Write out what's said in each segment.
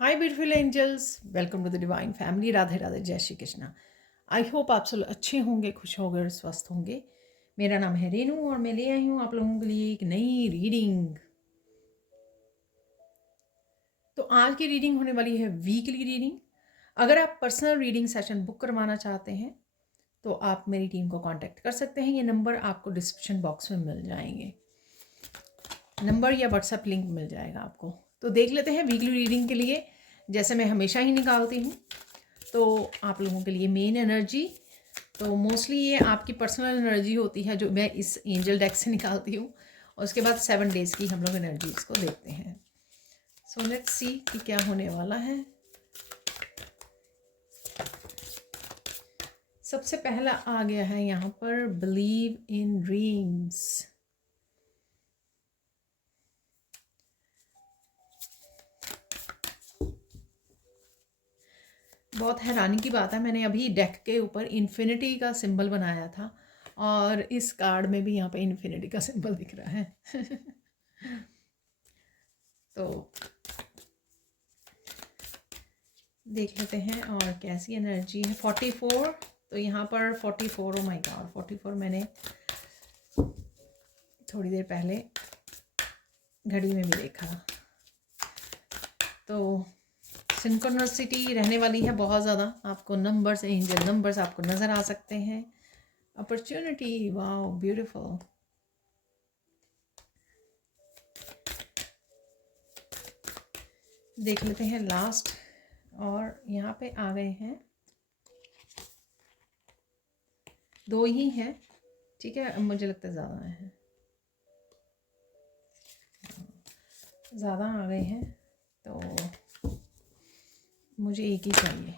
Hi beautiful angels, welcome to the divine family. Radhe Radhe, Jai Shri Krishna. I hope आप सब अच्छे होंगे, खुश होंगे और स्वस्थ होंगे। मेरा नाम है रेनू और मैं ले आई हूँ आप लोगों के लिए एक नई रीडिंग। तो आज की रीडिंग होने वाली है वीकली रीडिंग। अगर आप पर्सनल रीडिंग सेशन बुक करवाना चाहते हैं तो आप मेरी टीम को कांटेक्ट कर सकते हैं। ये नंबर आपको डिस्क्रिप्शन बॉक्स में मिल जाएंगे, नंबर या व्हाट्सएप लिंक मिल जाएगा आपको। तो देख लेते हैं वीकली रीडिंग के लिए। जैसे मैं हमेशा ही निकालती हूँ तो आप लोगों के लिए मेन एनर्जी, तो मोस्टली ये आपकी पर्सनल एनर्जी होती है जो मैं इस एंजल डेक से निकालती हूँ, और उसके बाद 7 डेज़ की हम लोग एनर्जी इसको देखते हैं। सो लेट्स सी कि क्या होने वाला है। सबसे पहला आ गया है यहाँ पर बिलीव इन ड्रीम्स। बहुत हैरानी की बात है, मैंने अभी डेक के ऊपर इन्फिनिटी का सिंबल बनाया था और इस कार्ड में भी यहाँ पे इन्फिनिटी का सिंबल दिख रहा है। तो देख लेते हैं और कैसी एनर्जी है। 44, तो यहाँ पर 44, ओ माय गॉड 44 मैंने थोड़ी देर पहले घड़ी में भी देखा। तो सिंक्रोनिसिटी रहने वाली है बहुत ज़्यादा। आपको नंबर्स, एंजल नंबर्स आपको नज़र आ सकते हैं। Opportunity, wow beautiful. देख लेते हैं लास्ट, और यहाँ पे आ गए हैं 2 ही हैं, ठीक है। मुझे लगता है ज़्यादा है, ज़्यादा आ गए हैं तो मुझे एक ही चाहिए।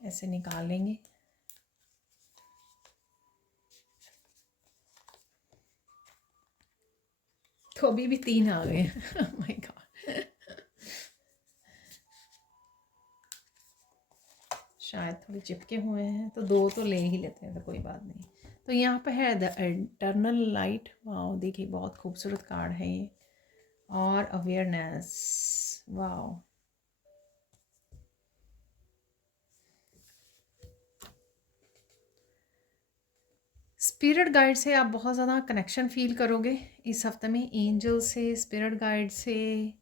ऐसे निकाल लेंगे। तो अभी भी 3 आ गए हैं। माय गॉड, शायद थोड़े चिपके हुए हैं, तो 2 तो ले ही लेते हैं, तो कोई बात नहीं। तो यहाँ पे है द इटर्नल लाइट। वाओ, देखिए बहुत खूबसूरत कार्ड है ये। और अवेयरनेस, वाओ। स्पिरिट गाइड से आप बहुत ज़्यादा कनेक्शन फील करोगे इस हफ्ते में, एंजल से, स्पिरिट गाइड से,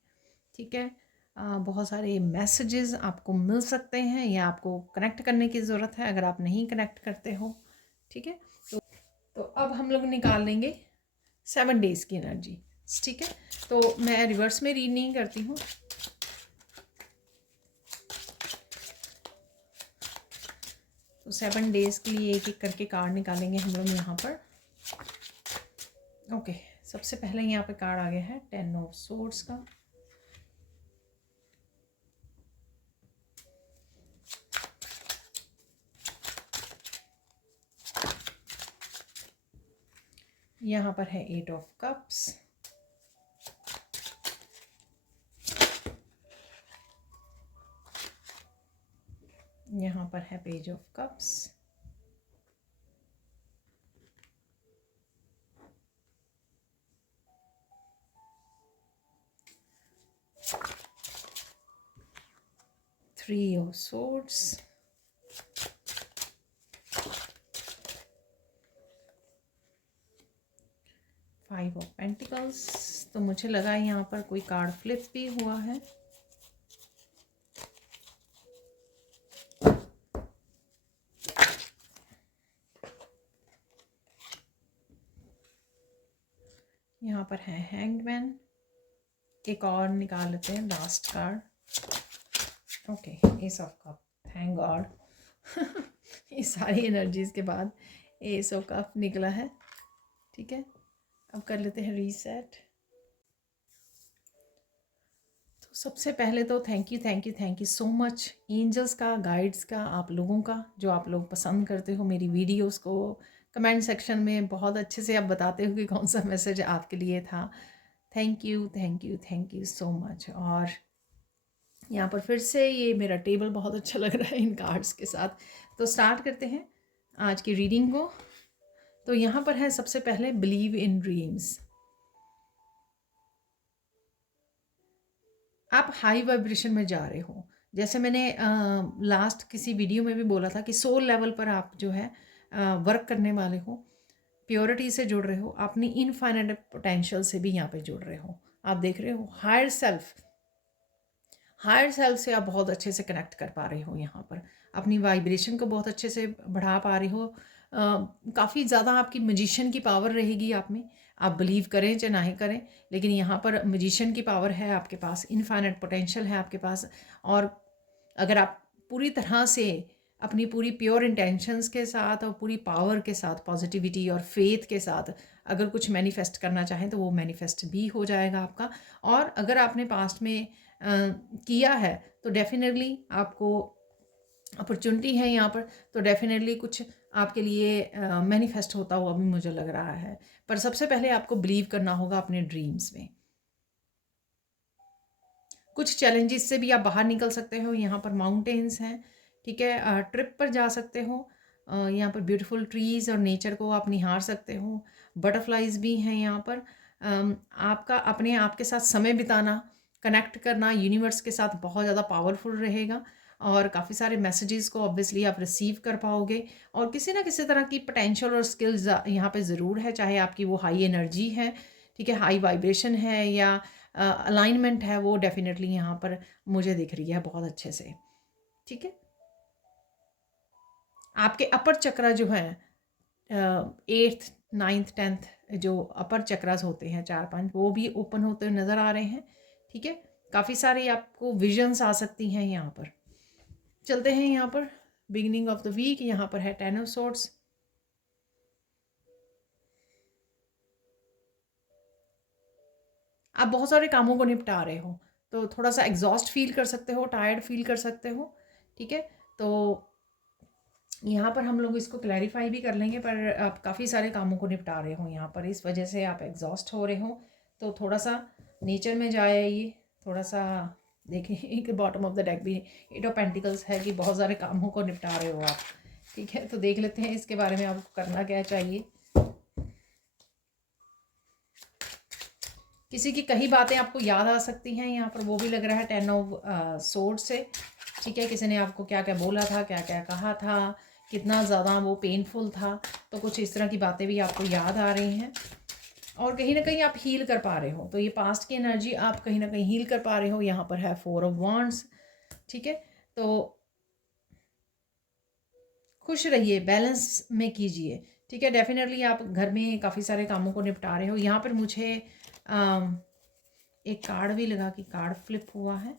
ठीक है। बहुत सारे मैसेजेस आपको मिल सकते हैं या आपको कनेक्ट करने की ज़रूरत है अगर आप नहीं कनेक्ट करते हो, ठीक है। तो अब हम लोग निकाल लेंगे 7 डेज़ की एनर्जी, ठीक है। तो मैं रिवर्स में रीड नहीं करती हूँ। तो 7 डेज़ के लिए एक एक करके कार्ड निकालेंगे हम लोग यहाँ पर। ओके, सबसे पहले यहाँ पे कार्ड आ गया है 10 ऑफ सोर्ड्स का। यहाँ पर है 8 ऑफ कप्स। यहाँ पर है page of cups. Three of swords. 5 of pentacles. तो मुझे लगा यहाँ पर कोई कार्ड फ्लिप भी हुआ है। यहाँ पर है हैंगमैन। एक और निकाल लेते हैं, last card. Okay, S of cup, thank God. ये सारी एनर्जीज के बाद एस ऑफ कप निकला है, ठीक है। अब कर लेते हैं रीसेट। तो सबसे पहले तो thank you thank you thank you so much angels का, गाइड्स का, आप लोगों का, जो आप लोग पसंद करते हो मेरी वीडियोस को। कमेंट सेक्शन में बहुत अच्छे से आप बताते हो कि कौन सा मैसेज आपके लिए था। Thank you thank you thank you so much. और यहाँ पर फिर से ये मेरा टेबल बहुत अच्छा लग रहा है इन कार्ड्स के साथ। तो स्टार्ट करते हैं आज की रीडिंग को। तो यहाँ पर है सबसे पहले बिलीव इन ड्रीम्स। आप हाई वाइब्रेशन में जा रहे हो। जैसे मैंने लास्ट किसी वीडियो में भी बोला था कि सोल लेवल पर आप जो है वर्क करने वाले हो, प्योरिटी से जुड़ रहे हो, अपनी इनफाइनाइट पोटेंशियल से भी यहाँ पे जुड़ रहे हो। आप देख रहे हो हायर सेल्फ से आप बहुत अच्छे से कनेक्ट कर पा रहे हो। यहाँ पर अपनी वाइब्रेशन को बहुत अच्छे से बढ़ा पा रहे हो। काफ़ी ज़्यादा आपकी मजिशियन की पावर रहेगी आप में। आप बिलीव करें चाहे ना करें, लेकिन यहाँ पर मजिशियन की पावर है आपके पास, इनफाइनाइट पोटेंशियल है आपके पास। और अगर आप पूरी तरह से अपनी पूरी प्योर इंटेंशंस के साथ और पूरी पावर के साथ, पॉजिटिविटी और फेथ के साथ अगर कुछ मैनिफेस्ट करना चाहें तो वो मैनिफेस्ट भी हो जाएगा आपका। और अगर आपने पास्ट में किया है तो डेफिनेटली आपको अपॉर्चुनिटी है यहाँ पर, तो डेफिनेटली कुछ आपके लिए मैनिफेस्ट होता हुआ भी मुझे लग रहा है। पर सबसे पहले आपको बिलीव करना होगा अपने ड्रीम्स में। कुछ चैलेंजेस से भी आप बाहर निकल सकते हो। यहाँ पर माउंटेन्स हैं, ठीक है, ट्रिप पर जा सकते हो। यहाँ पर ब्यूटीफुल ट्रीज़ और नेचर को आप निहार सकते हो। बटरफ्लाइज भी हैं यहाँ पर। आपका अपने आप के साथ समय बिताना, कनेक्ट करना यूनिवर्स के साथ बहुत ज़्यादा पावरफुल रहेगा। और काफ़ी सारे मैसेजेस को ऑब्वियसली आप रिसीव कर पाओगे। और किसी ना किसी तरह की पोटेंशियल और स्किल्स यहाँ पे ज़रूर है, चाहे आपकी वो हाई एनर्जी है, ठीक है, हाई वाइब्रेशन है, या अलाइनमेंट है, वो डेफिनेटली यहाँ पर मुझे दिख रही है बहुत अच्छे से। ठीक है, आपके अपर चक्रा जो है 8th 9th 10th जो अपर चक्रास होते हैं 4-5, वो भी ओपन होते हुए नज़र आ रहे हैं। ठीक है, काफ़ी सारे आपको विजन्स आ सकती हैं यहाँ पर। चलते हैं यहाँ पर बिगिनिंग ऑफ द वीक। यहाँ पर है 10 ऑफ सोर्ड्स। आप बहुत सारे कामों को निपटा रहे हो, तो थोड़ा सा एग्जॉस्ट फील कर सकते हो, टायर्ड फील कर सकते हो। ठीक है, तो यहाँ पर हम लोग इसको क्लैरिफाई भी कर लेंगे, पर आप काफ़ी सारे कामों को निपटा रहे हो यहाँ पर, इस वजह से आप एग्जॉस्ट हो रहे हो। तो थोड़ा सा नेचर में जाए, ये थोड़ा सा देखिए एक बॉटम ऑफ द डेक भी 8 ऑफ पेंटिकल्स है कि बहुत सारे कामों को निपटा रहे हो आप। ठीक है, तो देख लेते हैं इसके बारे में आपको करना क्या चाहिए। किसी की कई बातें आपको याद आ सकती हैं यहाँ पर, वो भी लग रहा है 10 ऑफ सोर्ड से। ठीक है, किसी ने आपको क्या क्या बोला था, क्या क्या कहा था, कितना ज़्यादा वो पेनफुल था, तो कुछ इस तरह की बातें भी आपको याद आ रही हैं। और कहीं ना कहीं आप हील कर पा रहे हो, तो ये पास्ट की एनर्जी आप कहीं ना कहीं हील कर पा रहे हो। यहाँ पर है 4 ऑफ वांड्स। ठीक है, तो खुश रहिए, बैलेंस में कीजिए। ठीक है, डेफिनेटली आप घर में काफ़ी सारे कामों को निपटा रहे हो। यहाँ पर मुझे एक कार्ड भी लगा कि कार्ड फ्लिप हुआ है।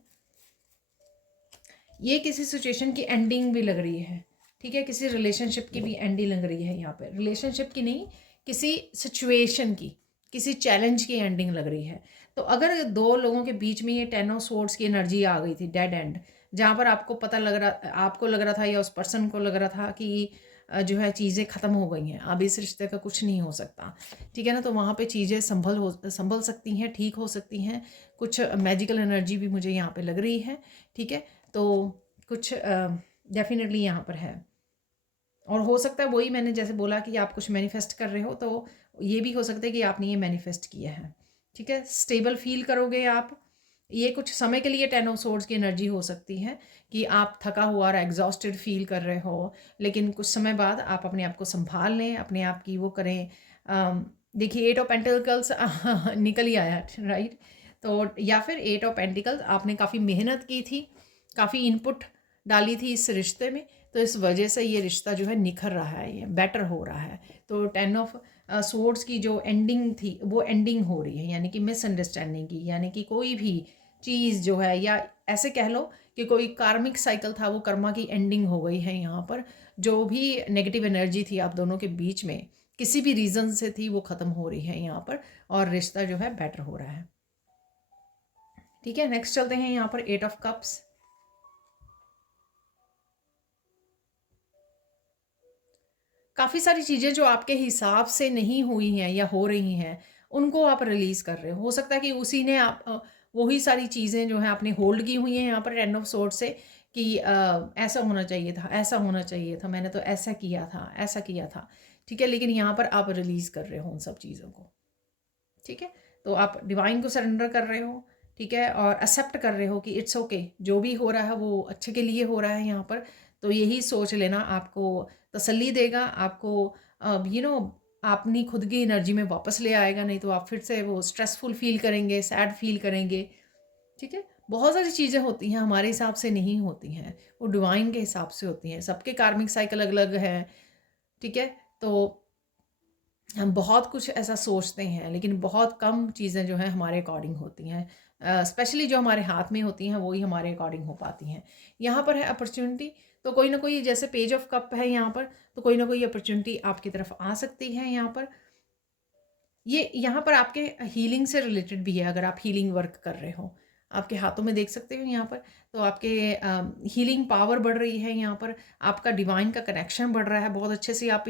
ये किसी सिचुएशन की एंडिंग भी लग रही है। ठीक है, किसी रिलेशनशिप की भी एंडिंग लग रही है यहाँ पे। रिलेशनशिप की नहीं, किसी सिचुएशन की, किसी चैलेंज की एंडिंग लग रही है। तो अगर दो लोगों के बीच में ये 10 ऑफ सोर्ड्स की एनर्जी आ गई थी, डेड एंड, जहाँ पर आपको लग रहा था या उस पर्सन को लग रहा था कि जो है चीज़ें ख़त्म हो गई हैं, अब इस रिश्ते का कुछ नहीं हो सकता। ठीक है ना, तो वहाँ पे चीज़ें संभल सकती हैं, ठीक हो सकती हैं। कुछ मैजिकल एनर्जी भी मुझे यहाँ पे लग रही है। ठीक है, तो कुछ डेफिनेटली यहाँ पर है। और हो सकता है वही मैंने जैसे बोला कि आप कुछ मैनिफेस्ट कर रहे हो, तो ये भी हो सकता है कि आपने ये मैनिफेस्ट किया है। ठीक है, स्टेबल फील करोगे आप। ये कुछ समय के लिए 10 ऑफ सोर्ड्स की एनर्जी हो सकती है कि आप थका हुआ और एग्जॉस्टेड फील कर रहे हो, लेकिन कुछ समय बाद आप अपने आप को संभाल लें, अपने आप की वो करें। देखिए 8 ऑफ पेंटिकल्स निकल ही आया, राइट। तो या फिर 8 ऑफ पेंटिकल्स, आपने काफ़ी मेहनत की थी, काफ़ी इनपुट डाली थी इस रिश्ते में, तो इस वजह से ये रिश्ता जो है निखर रहा है, ये बेटर हो रहा है। तो 10 ऑफ सोर्ड्स की जो एंडिंग थी वो एंडिंग हो रही है, यानी कि मिसअंडरस्टैंडिंग की, यानी कि कोई भी चीज़ जो है, या ऐसे कह लो कि कोई कार्मिक साइकिल था, वो कर्मा की एंडिंग हो गई है यहाँ पर। जो भी नेगेटिव एनर्जी थी आप दोनों के बीच में किसी भी रीज़न से थी, वो ख़त्म हो रही है यहाँ पर, और रिश्ता जो है बेटर हो रहा है। ठीक है, नेक्स्ट चलते हैं यहाँ पर 8 ऑफ कप्स। काफ़ी सारी चीज़ें जो आपके हिसाब से नहीं हुई हैं या हो रही हैं, उनको आप रिलीज़ कर रहे हो सकता है कि उसी ने वही सारी चीज़ें जो हैं आपने होल्ड की हुई हैं यहाँ पर 10 ऑफ सोर्ड से कि ऐसा होना चाहिए था, ऐसा होना चाहिए था, मैंने तो ऐसा किया था, ऐसा किया था, ठीक है। लेकिन यहाँ पर आप रिलीज़ कर रहे हो उन सब चीज़ों को, ठीक है। तो आप डिवाइन को सरेंडर कर रहे हो, ठीक है, और एक्सेप्ट कर रहे हो कि इट्स ओके, जो भी हो रहा है वो अच्छे के लिए हो रहा है यहाँ पर। तो यही सोच लेना आपको तसल्ली देगा, आपको अपनी खुद की एनर्जी में वापस ले आएगा। नहीं तो आप फिर से वो स्ट्रेसफुल फील करेंगे, सैड फील करेंगे, ठीक है। बहुत सारी चीज़ें होती हैं हमारे हिसाब से नहीं होती हैं, वो डिवाइन के हिसाब से होती हैं। सबके कार्मिक साइकिल अलग अलग है, ठीक है। तो हम बहुत कुछ ऐसा सोचते हैं, लेकिन बहुत कम चीज़ें जो हैं हमारे अकॉर्डिंग होती हैं। स्पेशली जो हमारे हाथ में होती हैं वही हमारे अकॉर्डिंग हो पाती हैं। यहाँ पर है अपॉर्चुनिटी, तो कोई ना कोई, जैसे पेज ऑफ कप है यहाँ पर, तो कोई ना कोई अपॉर्चुनिटी आपकी तरफ आ सकती है यहाँ पर। ये यहाँ पर आपके हीलिंग से रिलेटेड भी है। अगर आप हीलिंग वर्क कर रहे हो, आपके हाथों में देख सकते हो यहाँ पर, तो आपके हीलिंग पावर बढ़ रही है यहाँ पर, आपका डिवाइन का कनेक्शन बढ़ रहा है बहुत अच्छे से। आप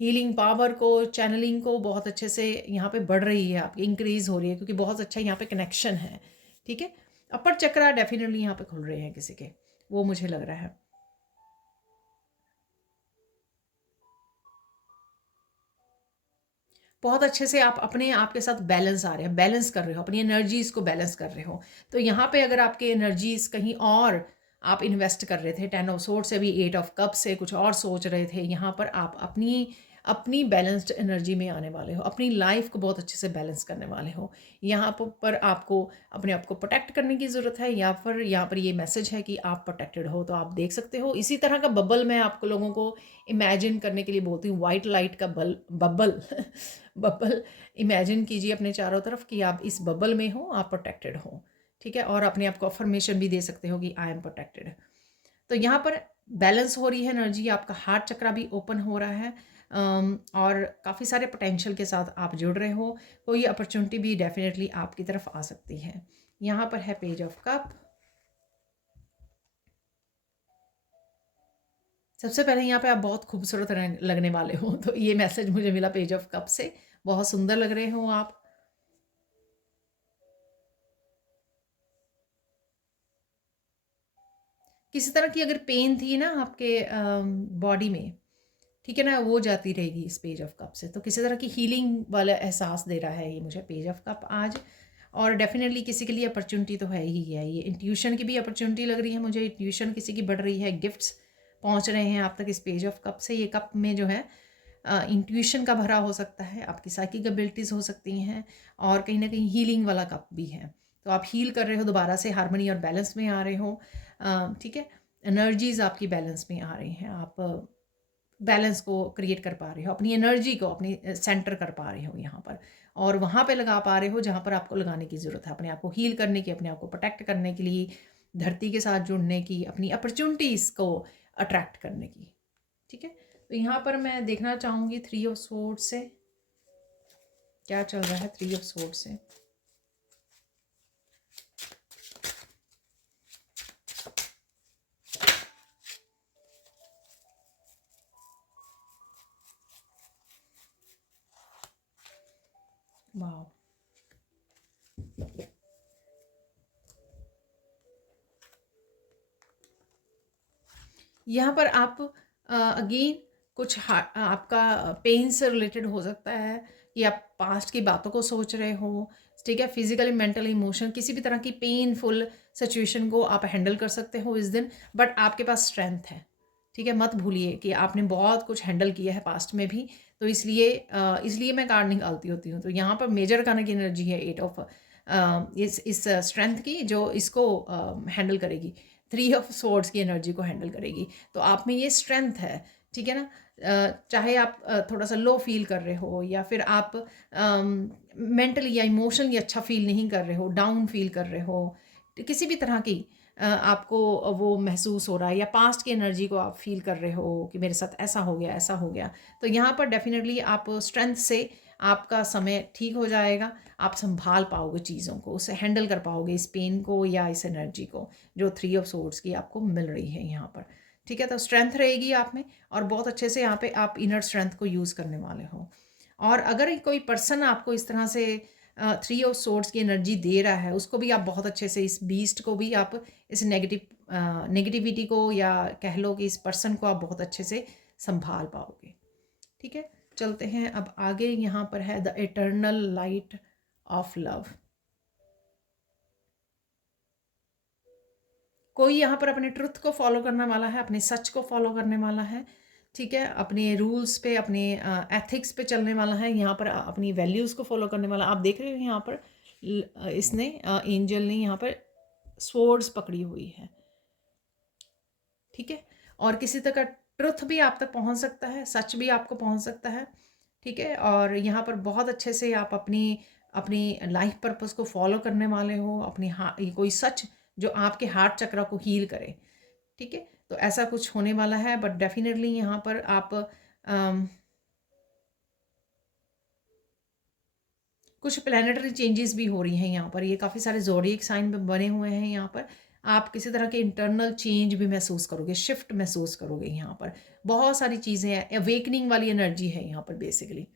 हीलिंग पावर को, चैनलिंग को बहुत अच्छे से यहाँ पे बढ़ रही है, आपकी इंक्रीज हो रही है, क्योंकि बहुत अच्छा यहाँ पे कनेक्शन है, ठीक है। अपर चक्रा डेफिनेटली यहाँ पे खुल रहे हैं किसी के, वो मुझे लग रहा है। बहुत अच्छे से आप अपने आप के साथ बैलेंस आ रहे हैं, बैलेंस कर रहे हो, अपनी एनर्जीज़ को बैलेंस कर रहे हो। तो यहाँ पे अगर आपके एनर्जीज़ कहीं और आप इन्वेस्ट कर रहे थे, 10 ऑफ सोर्ड से भी 8 ऑफ कप से कुछ और सोच रहे थे, यहाँ पर आप अपनी अपनी बैलेंस्ड एनर्जी में आने वाले हो, अपनी लाइफ को बहुत अच्छे से बैलेंस करने वाले हो। यहाँ पर आपको अपने आप को प्रोटेक्ट करने की ज़रूरत है, या फिर यहाँ पर ये मैसेज है कि आप प्रोटेक्टेड हो। तो आप देख सकते हो इसी तरह का बबल मैं आपको लोगों को इमेजिन करने के लिए बोलती हूँ, वाइट लाइट का बबल बबल इमेजिन कीजिए अपने चारों तरफ कि आप इस बबल में हो, आप प्रोटेक्टेड हो, ठीक है। और अपने आप को अफर्मेशन भी दे सकते हो कि आई एम प्रोटेक्टेड। तो यहाँ पर बैलेंस हो रही है एनर्जी, आपका हार्ट चक्रा भी ओपन हो रहा है, और काफ़ी सारे पोटेंशियल के साथ आप जुड़ रहे हो। कोई अपॉर्चुनिटी भी डेफिनेटली आपकी तरफ आ सकती है। यहाँ पर है पेज ऑफ कप। सबसे पहले यहाँ पे आप बहुत खूबसूरत लगने वाले हो, तो ये मैसेज मुझे मिला पेज ऑफ कप से। बहुत सुंदर लग रहे हो आप। किसी तरह की अगर पेन थी ना आपके बॉडी में, ठीक है ना, वो जाती रहेगी इस पेज ऑफ कप से। तो किसी तरह की हीलिंग वाला एहसास दे रहा है ये मुझे पेज ऑफ कप आज। और डेफिनेटली किसी के लिए अपॉर्चुनिटी तो है ही है। ये इंट्यूशन की भी अपॉर्चुनिटी लग रही है मुझे, इंट्यूशन किसी की बढ़ रही है, गिफ्ट्स पहुंच रहे हैं आप तक इस पेज ऑफ कप से। ये कप में जो है इंट्यूशन का भरा हो सकता है, आपकी साइकिक एबिलिटीज़ हो सकती हैं, और कहीं ना कहीं हीलिंग वाला कप भी है। तो आप हील कर रहे हो, दोबारा से हारमोनी और बैलेंस में आ रहे हो, ठीक है। एनर्जीज आपकी बैलेंस में आ रही हैं, आप बैलेंस को क्रिएट कर पा रहे हो, अपनी एनर्जी को अपनी सेंटर कर पा रहे हो यहाँ पर, और वहाँ पे लगा पा रहे हो जहाँ पर आपको लगाने की ज़रूरत है, अपने आप को हील करने की, अपने आप को प्रोटेक्ट करने के लिए, धरती के साथ जुड़ने की, अपनी अपॉर्चुनिटीज़ को अट्रैक्ट करने की, ठीक है। तो यहाँ पर मैं देखना चाहूँगी 3 ऑफ सोर्ड से क्या चल रहा है। 3 ऑफ सोर्ड से वाह, यहाँ पर आप अगेन कुछ आपका पेन से रिलेटेड हो सकता है कि आप पास्ट की बातों को सोच रहे हो, ठीक है। फिजिकली, मेंटली, इमोशन, किसी भी तरह की पेनफुल सिचुएशन को आप हैंडल कर सकते हो इस दिन, बट आपके पास स्ट्रेंथ है, ठीक है। मत भूलिए कि आपने बहुत कुछ हैंडल किया है पास्ट में भी, तो इसलिए मैं कार्ड निकालती होती हूँ। तो यहाँ पर मेजर करने की एनर्जी है 8 ऑफ इस स्ट्रेंथ की, जो इसको हैंडल करेगी। 3 ऑफ सोर्ड्स की एनर्जी को हैंडल करेगी। तो आप में ये स्ट्रेंथ है, ठीक है ना। चाहे आप थोड़ा सा लो फील कर रहे हो, या फिर आप मेंटली या इमोशनली अच्छा फील नहीं कर रहे हो, डाउन फील कर रहे हो, किसी भी तरह की आपको वो महसूस हो रहा है, या पास्ट की एनर्जी को आप फील कर रहे हो कि मेरे साथ ऐसा हो गया, ऐसा हो गया, तो यहाँ पर डेफिनेटली आप स्ट्रेंथ से आपका समय ठीक हो जाएगा। आप संभाल पाओगे चीज़ों को, उसे हैंडल कर पाओगे, इस पेन को या इस एनर्जी को जो 3 ऑफ सोर्ड्स की आपको मिल रही है यहाँ पर, ठीक है। तो स्ट्रेंथ रहेगी आप में, और बहुत अच्छे से यहाँ पे आप इनर स्ट्रेंथ को यूज़ करने वाले हो। और अगर कोई पर्सन आपको इस तरह से थ्री ऑफ सोर्ड्स की एनर्जी दे रहा है, उसको भी आप बहुत अच्छे से, इस बीस्ट को भी आप, इस नेगेटिविटी को, या कह लो कि इस पर्सन को आप बहुत अच्छे से संभाल पाओगे। ठीक है, चलते हैं अब आगे। यहाँ पर है the eternal light of love. कोई यहाँ पर अपने ट्रुथ को फॉलो करने वाला है, अपने सच को फॉलो करने वाला है। ठीक है, अपने रूल्स पे, अपने एथिक्स पे चलने वाला है, यहाँ पर अपनी वैल्यूज़ को फॉलो करने वाला। आप देख रहे हो यहाँ पर इसने एंजल ने यहाँ पर स्वॉर्ड्स पकड़ी हुई है। ठीक है, और किसी तरह का ट्रुथ भी आप तक पहुँच सकता है, सच भी आपको पहुँच सकता है। ठीक है, और यहाँ पर बहुत अच्छे से आप अपनी अपनी लाइफ पर्पस को फॉलो करने वाले हो, अपनी कोई सच जो आपके हार्ट चक्र को हील करे। ठीक है, तो ऐसा कुछ होने वाला है। बट डेफिनेटली यहाँ पर आप कुछ प्लानिटरी चेंजेस भी हो रही हैं यहाँ पर। ये काफ़ी सारे ज़ोडिएक साइन में बने हुए हैं यहाँ पर। आप किसी तरह के इंटरनल चेंज भी महसूस करोगे, शिफ्ट महसूस करोगे। यहाँ पर बहुत सारी चीज़ें हैं, अवेकनिंग वाली एनर्जी है यहाँ पर। बेसिकली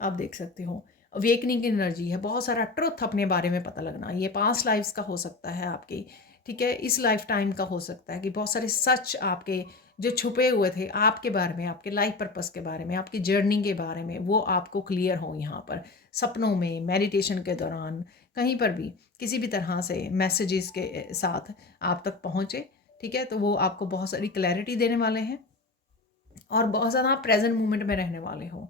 आप देख सकते हो अवेकनिंग की एनर्जी है, बहुत सारा ट्रुथ अपने बारे में पता लगना। ये पास्ट लाइफ्स का हो सकता है आपकी, ठीक है, इस लाइफ टाइम का हो सकता है कि बहुत सारे सच आपके जो छुपे हुए थे आपके बारे में, आपके लाइफ पर्पस के बारे में, आपकी जर्नी के बारे में, वो आपको क्लियर हो यहाँ पर। सपनों में, मेडिटेशन के दौरान, कहीं पर भी किसी भी तरह से मैसेजेस के साथ आप तक पहुँचे। ठीक है, तो वो आपको बहुत सारी क्लैरिटी देने वाले हैं और बहुत ज़्यादा आप प्रेजेंट मोमेंट में रहने वाले हो।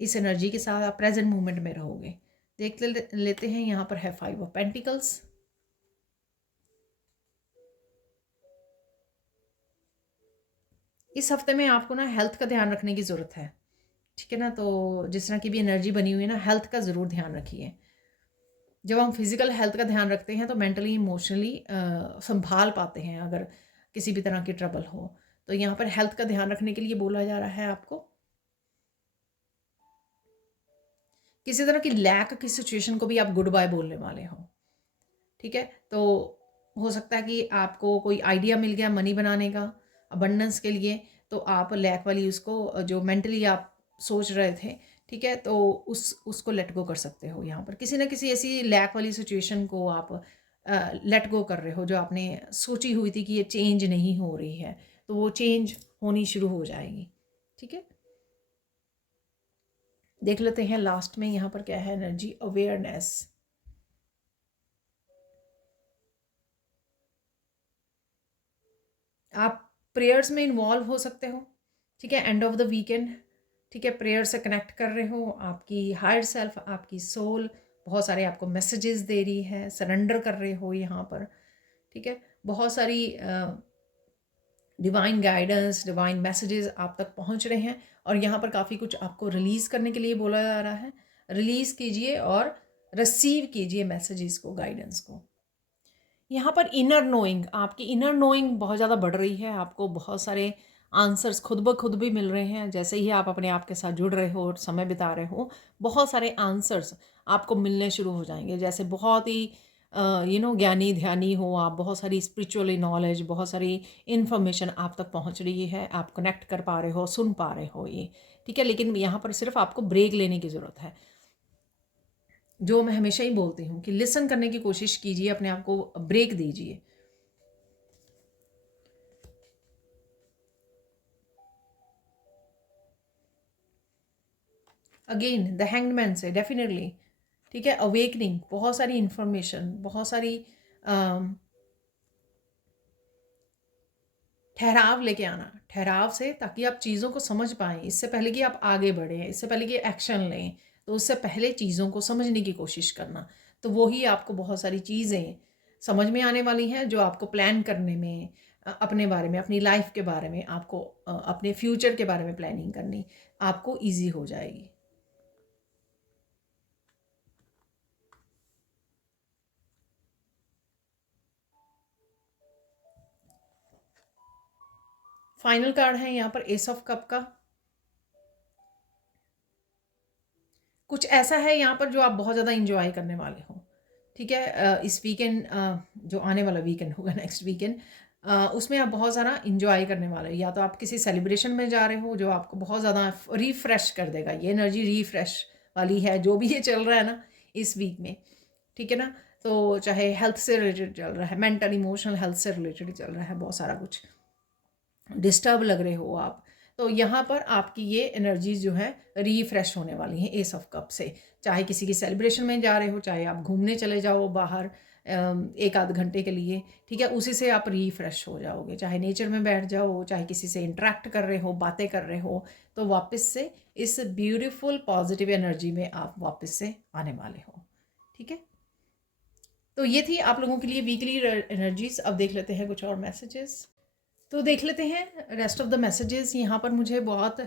इस एनर्जी के साथ आप प्रेजेंट मोमेंट में रहोगे। देख लेते हैं, यहाँ पर है 5 ऑफ पेंटिकल्स। इस हफ्ते में आपको ना हेल्थ का ध्यान रखने की ज़रूरत है। ठीक है ना, तो जिस तरह की भी एनर्जी बनी हुई है ना, हेल्थ का ज़रूर ध्यान रखिए। जब हम फिजिकल हेल्थ का ध्यान रखते हैं तो मेंटली इमोशनली संभाल पाते हैं अगर किसी भी तरह की ट्रबल हो। तो यहाँ पर हेल्थ का ध्यान रखने के लिए बोला जा रहा है आपको। किसी तरह की लैक की सिचुएशन को भी आप गुड बाय बोलने वाले हो। ठीक है, तो हो सकता है कि आपको कोई आइडिया मिल गया मनी बनाने का, अबंडेंस के लिए, तो आप लैक वाली उसको जो मेंटली आप सोच रहे थे, ठीक है, तो उसको लेट गो कर सकते हो। यहाँ पर किसी ना किसी ऐसी लैक वाली सिचुएशन को आप लेट गो कर रहे हो जो आपने सोची हुई थी कि ये चेंज नहीं हो रही है, तो वो चेंज होनी शुरू हो जाएगी। ठीक है, देख लेते हैं लास्ट में यहाँ पर क्या है एनर्जी। अवेयरनेस। आप प्रेयर्स में इन्वॉल्व हो सकते हो। ठीक है, एंड ऑफ द वीकेंड, ठीक है, प्रेयर से कनेक्ट कर रहे हो। आपकी हायर सेल्फ, आपकी सोल बहुत सारे आपको मैसेजेस दे रही है, सरेंडर कर रहे हो यहाँ पर। ठीक है, बहुत सारी डिवाइन गाइडेंस, डिवाइन मैसेजेस आप तक पहुँच रहे हैं और यहाँ पर काफ़ी कुछ आपको रिलीज़ करने के लिए बोला जा रहा है। रिलीज़ कीजिए और रिसीव कीजिए मैसेजेस को, गाइडेंस को। यहाँ पर इनर नोइंग, आपकी इनर नोइंग बहुत ज़्यादा बढ़ रही है। आपको बहुत सारे आंसर्स खुद ब खुद भी मिल रहे हैं। जैसे ही आप अपने आप के साथ जुड़ रहे हो और समय बिता रहे हो, बहुत सारे आंसर्स आपको मिलने शुरू हो जाएंगे। जैसे बहुत ही ज्ञानी ध्यानी हो आप, बहुत सारी स्पिरिचुअली नॉलेज, बहुत सारी इन्फॉर्मेशन आप तक पहुँच रही है, आप कनेक्ट कर पा रहे हो, सुन पा रहे हो ये। ठीक है, लेकिन यहाँ पर सिर्फ आपको ब्रेक लेने की ज़रूरत है। जो मैं हमेशा ही बोलती हूँ कि लिसन करने की कोशिश कीजिए, अपने आप को ब्रेक दीजिए। अगेन द हैंगमैन से डेफिनेटली, ठीक है, अवेकनिंग, बहुत सारी इंफॉर्मेशन, बहुत सारी ठहराव लेके आना, ठहराव से, ताकि आप चीज़ों को समझ पाएँ इससे पहले कि आप आगे बढ़ें, इससे पहले कि एक्शन लें। तो उससे पहले चीज़ों को समझने की कोशिश करना, तो वही आपको बहुत सारी चीज़ें समझ में आने वाली हैं जो आपको प्लान करने में, अपने बारे में, अपनी लाइफ के बारे में, आपको अपने फ्यूचर के बारे में प्लानिंग करनी आपको ईजी हो जाएगी। फाइनल कार्ड है यहाँ पर एस ऑफ कप का। कुछ ऐसा है यहाँ पर जो आप बहुत ज़्यादा इंजॉय करने वाले हो। ठीक है, इस वीकेंड, जो आने वाला वीकेंड होगा, नेक्स्ट वीकेंड, उसमें आप बहुत सारा इंजॉय करने वाले हो। या तो आप किसी सेलिब्रेशन में जा रहे हो जो आपको बहुत ज़्यादा रिफ्रेश कर देगा। ये एनर्जी रिफ्रेश वाली है, जो भी ये चल रहा है ना, इस वीक में, ठीक है ना। तो चाहे हेल्थ से रिलेटेड चल रहा है, मेंटल इमोशनल हेल्थ से रिलेटेड चल रहा है, बहुत सारा कुछ डिस्टर्ब लग रहे हो आप, तो यहाँ पर आपकी ये एनर्जीज जो है रीफ्रेश होने वाली हैं एस ऑफ कप से। चाहे किसी की सेलिब्रेशन में जा रहे हो, चाहे आप घूमने चले जाओ बाहर एक आध घंटे के लिए, ठीक है, उसी से आप रीफ्रेश हो जाओगे। चाहे नेचर में बैठ जाओ, चाहे किसी से इंटरेक्ट कर रहे हो, बातें कर रहे हो, तो वापस से इस ब्यूटीफुल पॉजिटिव एनर्जी में आप वापस से आने वाले हो, ठीक है। तो ये थी आप लोगों के लिए वीकली एनर्जीज। अब देख लेते हैं कुछ और मैसेजेस। तो देख लेते हैं रेस्ट ऑफ द मैसेजेस। यहाँ पर मुझे बहुत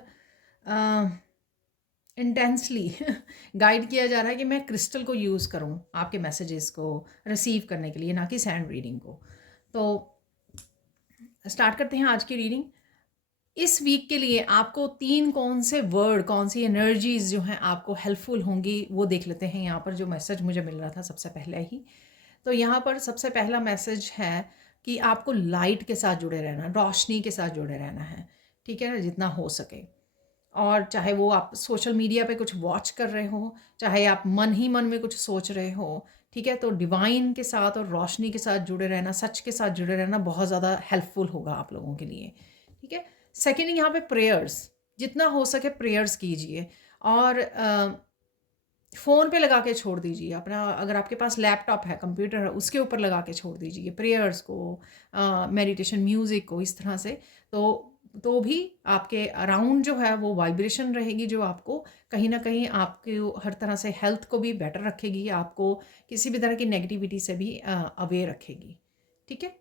इंटेंसली गाइड किया जा रहा है कि मैं क्रिस्टल को यूज़ करूँ आपके मैसेजेस को रिसीव करने के लिए, ना कि सैंड रीडिंग को। तो स्टार्ट करते हैं आज की रीडिंग। इस वीक के लिए आपको 3 कौन से वर्ड, कौन सी एनर्जीज जो हैं आपको हेल्पफुल होंगी, वो देख लेते हैं। यहाँ पर जो मैसेज मुझे मिल रहा था सबसे पहले ही, तो यहाँ पर सबसे पहला मैसेज है कि आपको लाइट के साथ जुड़े रहना, रोशनी के साथ जुड़े रहना है, ठीक है ना, जितना हो सके। और चाहे वो आप सोशल मीडिया पे कुछ वॉच कर रहे हो, चाहे आप मन ही मन में कुछ सोच रहे हो, ठीक है, तो डिवाइन के साथ और रोशनी के साथ जुड़े रहना, सच के साथ जुड़े रहना बहुत ज़्यादा हेल्पफुल होगा आप लोगों के लिए, ठीक है। सेकेंड, यहाँ पे प्रेयर्स, जितना हो सके प्रेयर्स कीजिए, और फ़ोन पे लगा के छोड़ दीजिए अपना। अगर आपके पास लैपटॉप है, कंप्यूटर है, उसके ऊपर लगा के छोड़ दीजिए प्रेयर्स को, मेडिटेशन म्यूज़िक को, इस तरह से। तो भी आपके अराउंड जो है वो वाइब्रेशन रहेगी, जो आपको कहीं ना कहीं आपके हर तरह से हेल्थ को भी बेटर रखेगी, आपको किसी भी तरह की नेगेटिविटी से भी अवेयर रखेगी, ठीक है।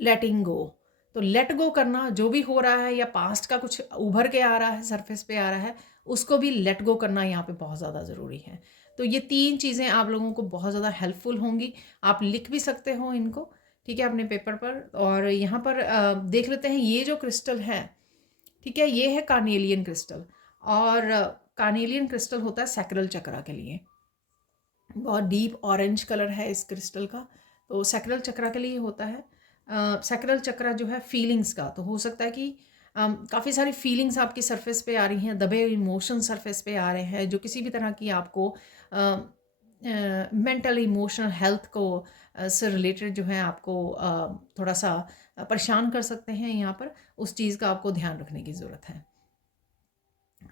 लेटिंग गो, तो लेट गो करना, जो भी हो रहा है या पास्ट का कुछ उभर के आ रहा है, सरफेस पे आ रहा है, उसको भी लेट गो करना यहाँ पे बहुत ज़्यादा ज़रूरी है। तो ये 3 चीज़ें आप लोगों को बहुत ज़्यादा हेल्पफुल होंगी। आप लिख भी सकते हो इनको, ठीक है, अपने पेपर पर। और यहाँ पर देख लेते हैं ये जो क्रिस्टल है, ठीक है, ये है कार्नेलियन क्रिस्टल। और कार्नेलियन क्रिस्टल होता है सैक्रल चक्रा के लिए। बहुत डीप ऑरेंज कलर है इस क्रिस्टल का, तो सैक्रल चक्रा के लिए होता है। सैक्रल चक्रा जो है फीलिंग्स का, तो हो सकता है कि काफ़ी सारी फीलिंग्स आपकी सरफेस पे आ रही हैं, दबे इमोशन सरफेस पे आ रहे हैं, जो किसी भी तरह की आपको मेंटल इमोशनल हेल्थ को से रिलेटेड जो है आपको थोड़ा सा परेशान कर सकते हैं। यहाँ पर उस चीज़ का आपको ध्यान रखने की ज़रूरत है।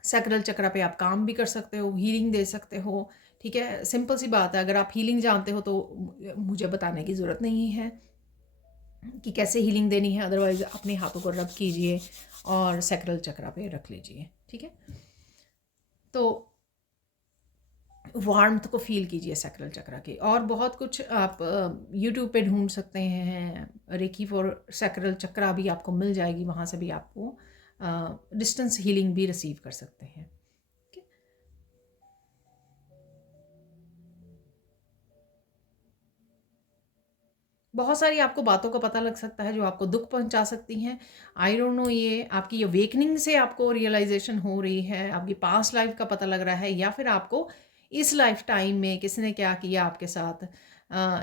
सैक्रल चक्रा पे आप काम भी कर सकते हो, हीलिंग दे सकते हो, ठीक है। सिंपल सी बात है, अगर आप हीलिंग जानते हो तो मुझे बताने की ज़रूरत नहीं है कि कैसे हीलिंग देनी है। अदरवाइज अपने हाथों को रब कीजिए और सैक्रल चक्रा पे रख लीजिए, ठीक है। तो वार्मथ को फील कीजिए सैक्रल चक्रा की। और बहुत कुछ आप यूट्यूब पे ढूंढ सकते हैं, रेकी फॉर सैक्रल चक्रा भी आपको मिल जाएगी, वहाँ से भी आपको डिस्टेंस हीलिंग भी रिसीव कर सकते हैं। बहुत सारी आपको बातों का पता लग सकता है जो आपको दुख पहुंचा सकती हैं। आई डोंट नो, ये आपकी अवेकनिंग से आपको रियलाइजेशन हो रही है, आपकी पास्ट लाइफ का पता लग रहा है, या फिर आपको इस लाइफ टाइम में किसने क्या किया आपके साथ,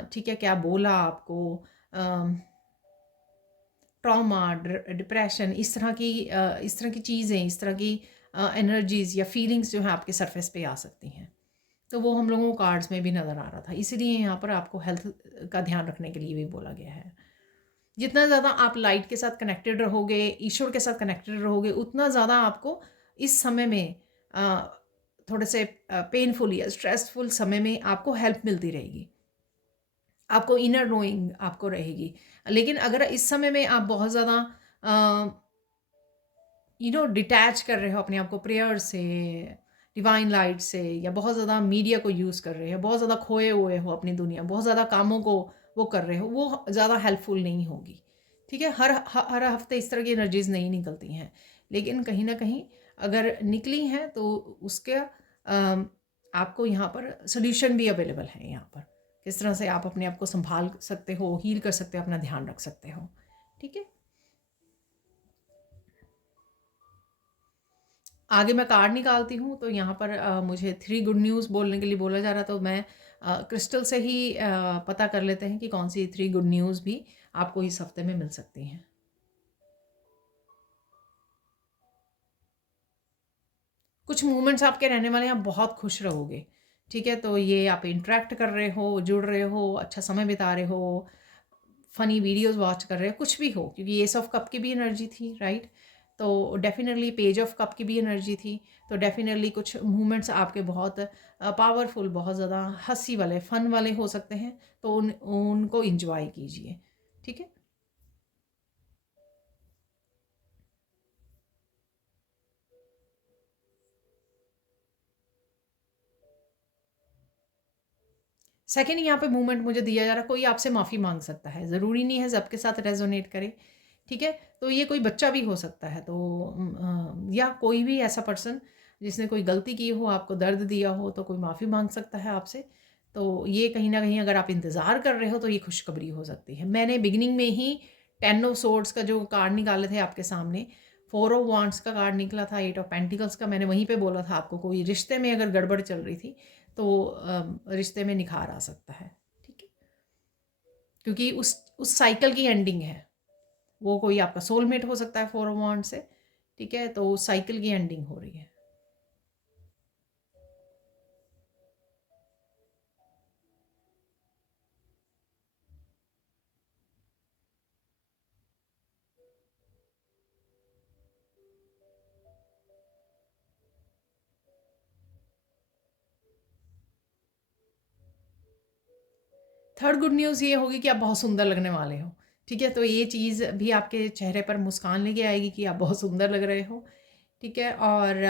ठीक है, क्या बोला आपको, ट्रॉमा, डिप्रेशन, इस तरह की चीज़ें, इस तरह की एनर्जीज या फीलिंग्स जो है आपके सरफेस पे आ सकती हैं। तो वो हम लोगों को कार्ड्स में भी नज़र आ रहा था, इसीलिए यहाँ पर आपको हेल्थ का ध्यान रखने के लिए भी बोला गया है। जितना ज़्यादा आप लाइट के साथ कनेक्टेड रहोगे, ईश्वर के साथ कनेक्टेड रहोगे, उतना ज़्यादा आपको इस समय में थोड़े से पेनफुल या स्ट्रेसफुल समय में आपको हेल्प मिलती रहेगी, आपको इनर नोइंग आपको रहेगी। लेकिन अगर इस समय में आप बहुत ज़्यादा डिटैच कर रहे हो अपने आप को प्रेयर से, डिवाइन लाइट से, या बहुत ज़्यादा मीडिया को यूज़ कर रहे हो, बहुत ज़्यादा खोए हुए हो अपनी दुनिया, बहुत ज़्यादा कामों को वो कर रहे हो, वो ज़्यादा हेल्पफुल नहीं होगी, ठीक है। हर हफ्ते इस तरह की एनर्जीज नहीं निकलती हैं, लेकिन कहीं ना कहीं अगर निकली हैं तो उसके आपको यहाँ पर सोल्यूशन भी अवेलेबल है। यहाँ पर किस तरह से आप अपने आप को संभाल सकते हो, हील कर सकते हो, अपना ध्यान रख सकते हो, ठीक है। आगे मैं कार्ड निकालती हूँ, तो यहाँ पर मुझे 3 गुड न्यूज़ बोलने के लिए बोला जा रहा, तो मैं क्रिस्टल से ही पता कर लेते हैं कि कौन सी 3 गुड न्यूज़ भी आपको इस हफ्ते में मिल सकती हैं। कुछ मोमेंट्स आपके रहने वाले हैं, आप बहुत खुश रहोगे, ठीक है, तो ये आप इंटरेक्ट कर रहे हो, जुड़ रहे हो, अच्छा समय बिता रहे हो, फ़नी वीडियोज़ वॉच कर रहे हो, कुछ भी हो, क्योंकि एस ऑफ कप की भी एनर्जी थी, राइट? तो डेफ़िनेटली पेज ऑफ कप की भी एनर्जी थी, तो डेफ़िनेटली कुछ मूवमेंट्स आपके बहुत पावरफुल, बहुत ज़्यादा हँसी वाले, फ़न वाले हो सकते हैं, तो उनको एन्जॉय कीजिए, ठीक है? सेकंड यहाँ पे मूवमेंट मुझे दिया जा रहा है, कोई आपसे माफ़ी माँग सकता है, ज़रूरी नहीं है सबके साथ रेज़ोनेट करे, ठीक है? तो ये कोई बच्चा भी हो सकता है, तो या कोई भी ऐसा पर्सन जिसने कोई गलती की हो, आपको दर्द दिया हो, तो कोई माफ़ी माँग सकता है आपसे। तो ये कहीं न कहीं अगर आप इंतज़ार कर रहे हो, तो ये खुशखबरी हो सकती है। मैंने बिगिनिंग में ही 10 ऑफ सोर्ड्स का जो कार्ड निकाले थे आपके सामने, 4 ऑफ वांड्स का कार्ड निकला था, 8 ऑफ पेंटिकल्स का, मैंने वहीं पे बोला था आपको कोई रिश्ते में अगर गड़बड़ चल रही थी, तो रिश्ते में निखार आ सकता है, ठीक है? क्योंकि उस साइकिल की एंडिंग है, वो कोई आपका सोलमेट हो सकता है 4 ऑफ वांड से, ठीक है? तो उस साइकिल की एंडिंग हो रही है। थर्ड गुड न्यूज़ ये होगी कि आप बहुत सुंदर लगने वाले हो, ठीक है? तो ये चीज़ भी आपके चेहरे पर मुस्कान लेके आएगी कि आप बहुत सुंदर लग रहे हो, ठीक है? और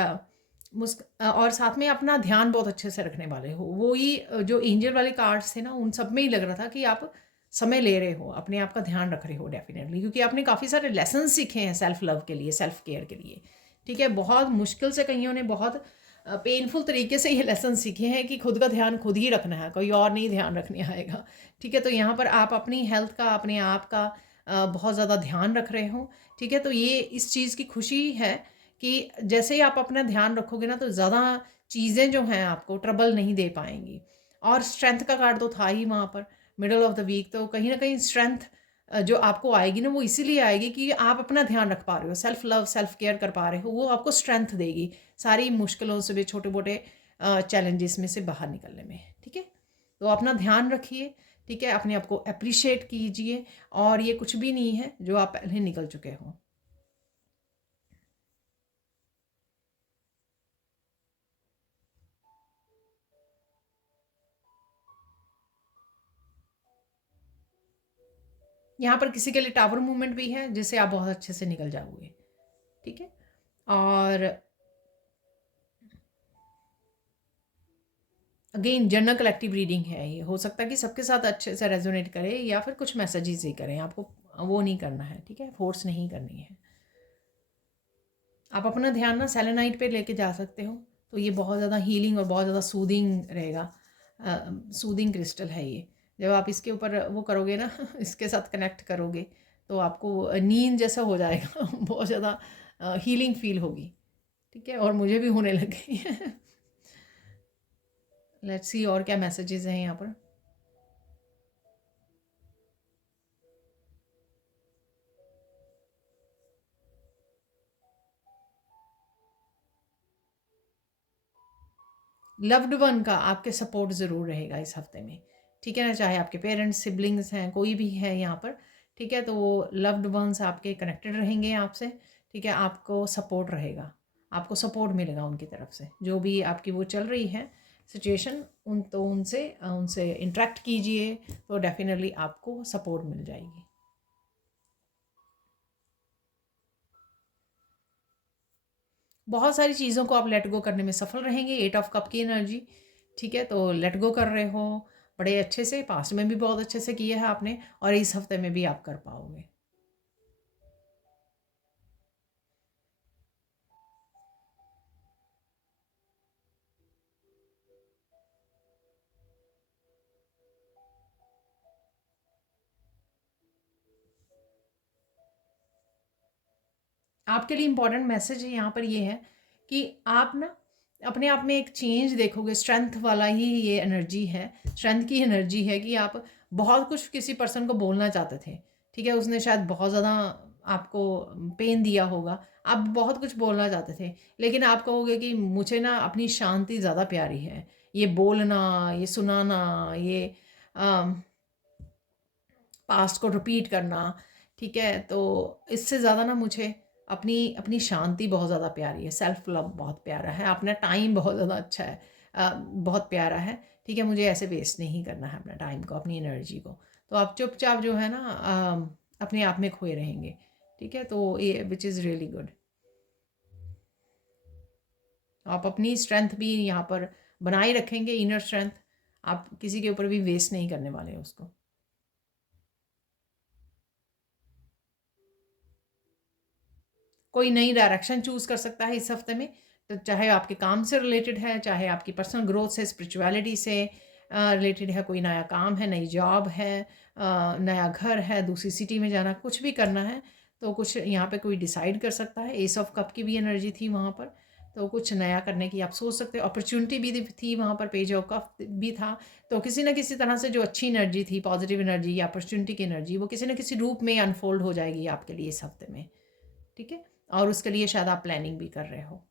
और साथ में अपना ध्यान बहुत अच्छे से रखने वाले हो। वो ही जो एंजल वाले कार्ड्स थे ना, उन सब में ही लग रहा था कि आप समय ले रहे हो, अपने आप का ध्यान रख रहे हो डेफ़िनेटली, क्योंकि आपने काफ़ी सारे लेसन्स सीखे हैं सेल्फ लव के लिए, सेल्फ केयर के लिए, ठीक है? बहुत मुश्किल से कइयों ने बहुत पेनफुल तरीके से ये लेसन सीखे हैं कि खुद का ध्यान खुद ही रखना है, कोई और नहीं ध्यान रखने आएगा, ठीक है? तो यहाँ पर आप अपनी हेल्थ का, अपने आप का बहुत ज़्यादा ध्यान रख रहे हो, ठीक है? तो ये इस चीज़ की खुशी है कि जैसे ही आप अपना ध्यान रखोगे ना, तो ज़्यादा चीज़ें जो हैं आपको ट्रबल नहीं दे पाएँगी। और स्ट्रेंथ का कार्ड तो था ही वहाँ पर, मिडल ऑफ द वीक, तो कहीं न कहीं स्ट्रेंथ जो आपको आएगी ना, वो इसीलिए आएगी कि आप अपना ध्यान रख पा रहे हो, सेल्फ लव, सेल्फ केयर कर पा रहे हो, वो आपको स्ट्रेंथ देगी, सारी मुश्किलों से भी, छोटे-मोटे चैलेंजेस में से बाहर निकलने में, ठीक है? तो अपना ध्यान रखिए, ठीक है? अपने आप को एप्रिशिएट कीजिए, और ये कुछ भी नहीं है जो आप पहले निकल चुके हो। यहाँ पर किसी के लिए टावर मूवमेंट भी है, जिससे आप बहुत अच्छे से निकल जाओगे, ठीक है? और अगेन जनरल कलेक्टिव रीडिंग है ये, हो सकता है कि सबके साथ अच्छे से रेजोनेट करे, या फिर कुछ मैसेजेस ही करें, आपको वो नहीं करना है, ठीक है? फोर्स नहीं करनी है। आप अपना ध्यान ना सेलेनाइट पे लेके जा सकते हो, तो ये बहुत ज़्यादा हीलिंग और बहुत ज़्यादा सूदिंग रहेगा। सूदिंग क्रिस्टल है ये। जब आप इसके ऊपर वो करोगे ना इसके साथ कनेक्ट करोगे, तो आपको नींद जैसा हो जाएगा बहुत ज़्यादा हीलिंग फील होगी, ठीक है? और मुझे भी होने लग गई है। लेट्स सी और क्या मैसेजेस हैं यहाँ पर। लव्ड वन का आपके सपोर्ट ज़रूर रहेगा इस हफ्ते में, ठीक है ना? चाहे आपके पेरेंट्स, सिबलिंग्स हैं, कोई भी है यहाँ पर, ठीक है? तो वो लव्ड वंस आपके कनेक्टेड रहेंगे आपसे, ठीक है? आपको सपोर्ट रहेगा, आपको सपोर्ट मिलेगा उनकी तरफ से, जो भी आपकी वो चल रही है सिचुएशन, उनसे उनसे इंटरेक्ट कीजिए, तो डेफिनेटली आपको सपोर्ट मिल जाएगी। बहुत सारी चीज़ों को आप लेट गो करने में सफल रहेंगे, 8 ऑफ कप की एनर्जी, ठीक है? तो लेट गो कर रहे हो बड़े अच्छे से, पास्ट में भी बहुत अच्छे से किया है आपने, और इस हफ्ते में भी आप कर पाओगे। आपके लिए इम्पोर्टेंट मैसेज है यहाँ पर ये है कि आप ना अपने आप में एक चेंज देखोगे, स्ट्रेंथ वाला ही ये एनर्जी है, स्ट्रेंथ की एनर्जी है कि आप बहुत कुछ किसी पर्सन को बोलना चाहते थे, ठीक है? उसने शायद बहुत ज़्यादा आपको पेन दिया होगा। आप बहुत कुछ बोलना चाहते थे, लेकिन आप कहोगे कि मुझे ना अपनी शांति ज़्यादा प्यारी है। ये बोलना, ये सुनाना, ये अ, पास्ट को रिपीट करना, ठीक है? तो इससे ज़्यादा ना मुझे अपनी अपनी शांति बहुत ज़्यादा प्यारी है, सेल्फ लव बहुत प्यारा है, अपना टाइम बहुत ज़्यादा अच्छा है, बहुत प्यारा है, ठीक है? मुझे ऐसे वेस्ट नहीं करना है अपना टाइम को, अपनी एनर्जी को। तो आप चुपचाप जो है ना अपने आप में खोए रहेंगे, ठीक है? तो ये विच इज़ रियली गुड। आप अपनी स्ट्रेंथ भी यहाँ पर बनाए रखेंगे, इनर स्ट्रेंथ। आप किसी के ऊपर भी वेस्ट नहीं करने वाले हैं उसको। कोई नई डायरेक्शन चूज़ कर सकता है इस हफ्ते में, तो चाहे आपके काम से रिलेटेड है, चाहे आपकी पर्सनल ग्रोथ से, स्पिरिचुअलिटी से रिलेटेड है, कोई नया काम है, नई जॉब है, नया घर है, दूसरी सिटी में जाना, कुछ भी करना है, तो कुछ यहाँ पे कोई डिसाइड कर सकता है। एस ऑफ कप की भी एनर्जी थी वहाँ पर, तो कुछ नया करने की आप सोच सकते हो। अपॉर्चुनिटी भी थी वहाँ पर, पेज ऑफ कप भी था। तो किसी न किसी तरह से जो अच्छी एनर्जी थी, पॉजिटिव एनर्जी या अपॉर्चुनिटी की एनर्जी, वो किसी न किसी रूप में अनफोल्ड हो जाएगी आपके लिए इस हफ्ते में, ठीक है? और उसके लिए शायद आप प्लानिंग भी कर रहे हो।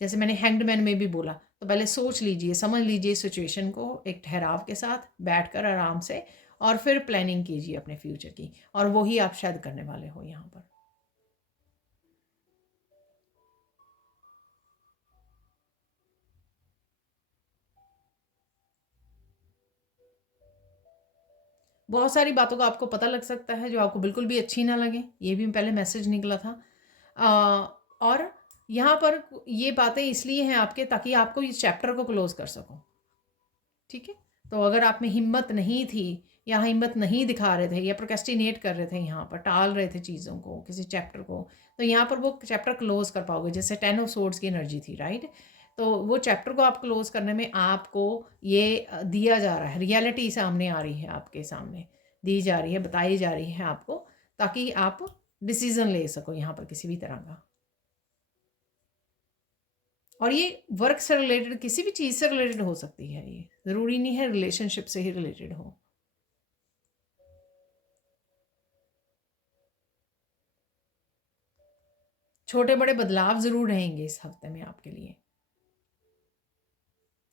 जैसे मैंने हैंग्ड मैन में भी बोला, तो पहले सोच लीजिए, समझ लीजिए सिचुएशन को एक ठहराव के साथ, बैठकर आराम से, और फिर प्लानिंग कीजिए अपने फ्यूचर की, और वही आप शायद करने वाले हो यहाँ पर। बहुत सारी बातों का आपको पता लग सकता है जो आपको बिल्कुल भी अच्छी ना लगे, ये भी पहले मैसेज निकला था। और यहाँ पर ये बातें इसलिए हैं आपके, ताकि आपको इस चैप्टर को क्लोज कर सको, ठीक है? तो अगर आप में हिम्मत नहीं थी, या हिम्मत नहीं दिखा रहे थे, या प्रोक्रेस्टिनेट कर रहे थे, यहाँ पर टाल रहे थे चीज़ों को, किसी चैप्टर को, तो यहाँ पर वो चैप्टर क्लोज कर पाओगे। जैसे 10 ऑफ सोर्ड्स की एनर्जी थी, राइट? तो वो चैप्टर को आप क्लोज करने में आपको ये दिया जा रहा है, रियलिटी सामने आ रही है, आपके सामने दी जा रही है, बताई जा रही है आपको, ताकि आप डिसीजन ले सको यहाँ पर किसी भी तरह का। और ये वर्क से रिलेटेड, किसी भी चीज़ से रिलेटेड हो सकती है, ये ज़रूरी नहीं है रिलेशनशिप से ही रिलेटेड हो। छोटे बड़े बदलाव ज़रूर रहेंगे इस हफ्ते में आपके लिए,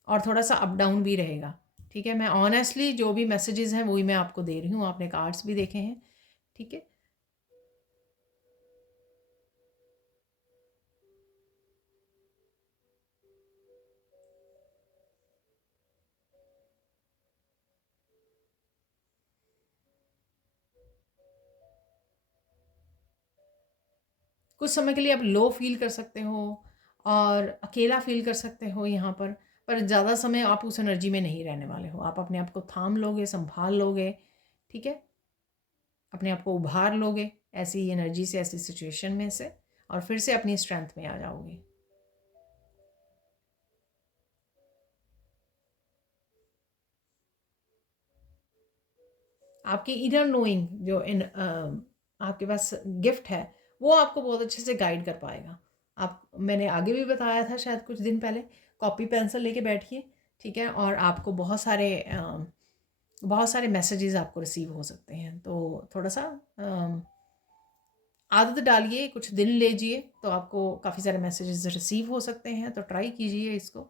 और थोड़ा सा अप डाउन भी रहेगा, ठीक है? मैं ऑनेस्टली जो भी मैसेजेस हैं वही मैं आपको दे रही हूँ, आपने कार्ड्स भी देखे हैं, ठीक है? कुछ समय के लिए आप लो फील कर सकते हो, और अकेला फील कर सकते हो यहाँ पर ज़्यादा समय आप उस एनर्जी में नहीं रहने वाले हो। आप अपने आप को थाम लोगे, संभाल लोगे, ठीक है? अपने आप को उभार लोगे ऐसी एनर्जी से, ऐसी सिचुएशन में से, और फिर से अपनी स्ट्रेंथ में आ जाओगे। आपकी इनर नोइंग जो आपके पास गिफ्ट है, वो आपको बहुत अच्छे से गाइड कर पाएगा। आप, मैंने आगे भी बताया था शायद कुछ दिन पहले, कॉपी पेंसिल लेके बैठिए, ठीक है? और आपको बहुत सारे मैसेजेस आपको रिसीव हो सकते हैं। तो थोड़ा सा आदत डालिए, कुछ दिन लीजिए, तो आपको काफ़ी सारे मैसेजेस रिसीव हो सकते हैं। तो ट्राई कीजिए इसको।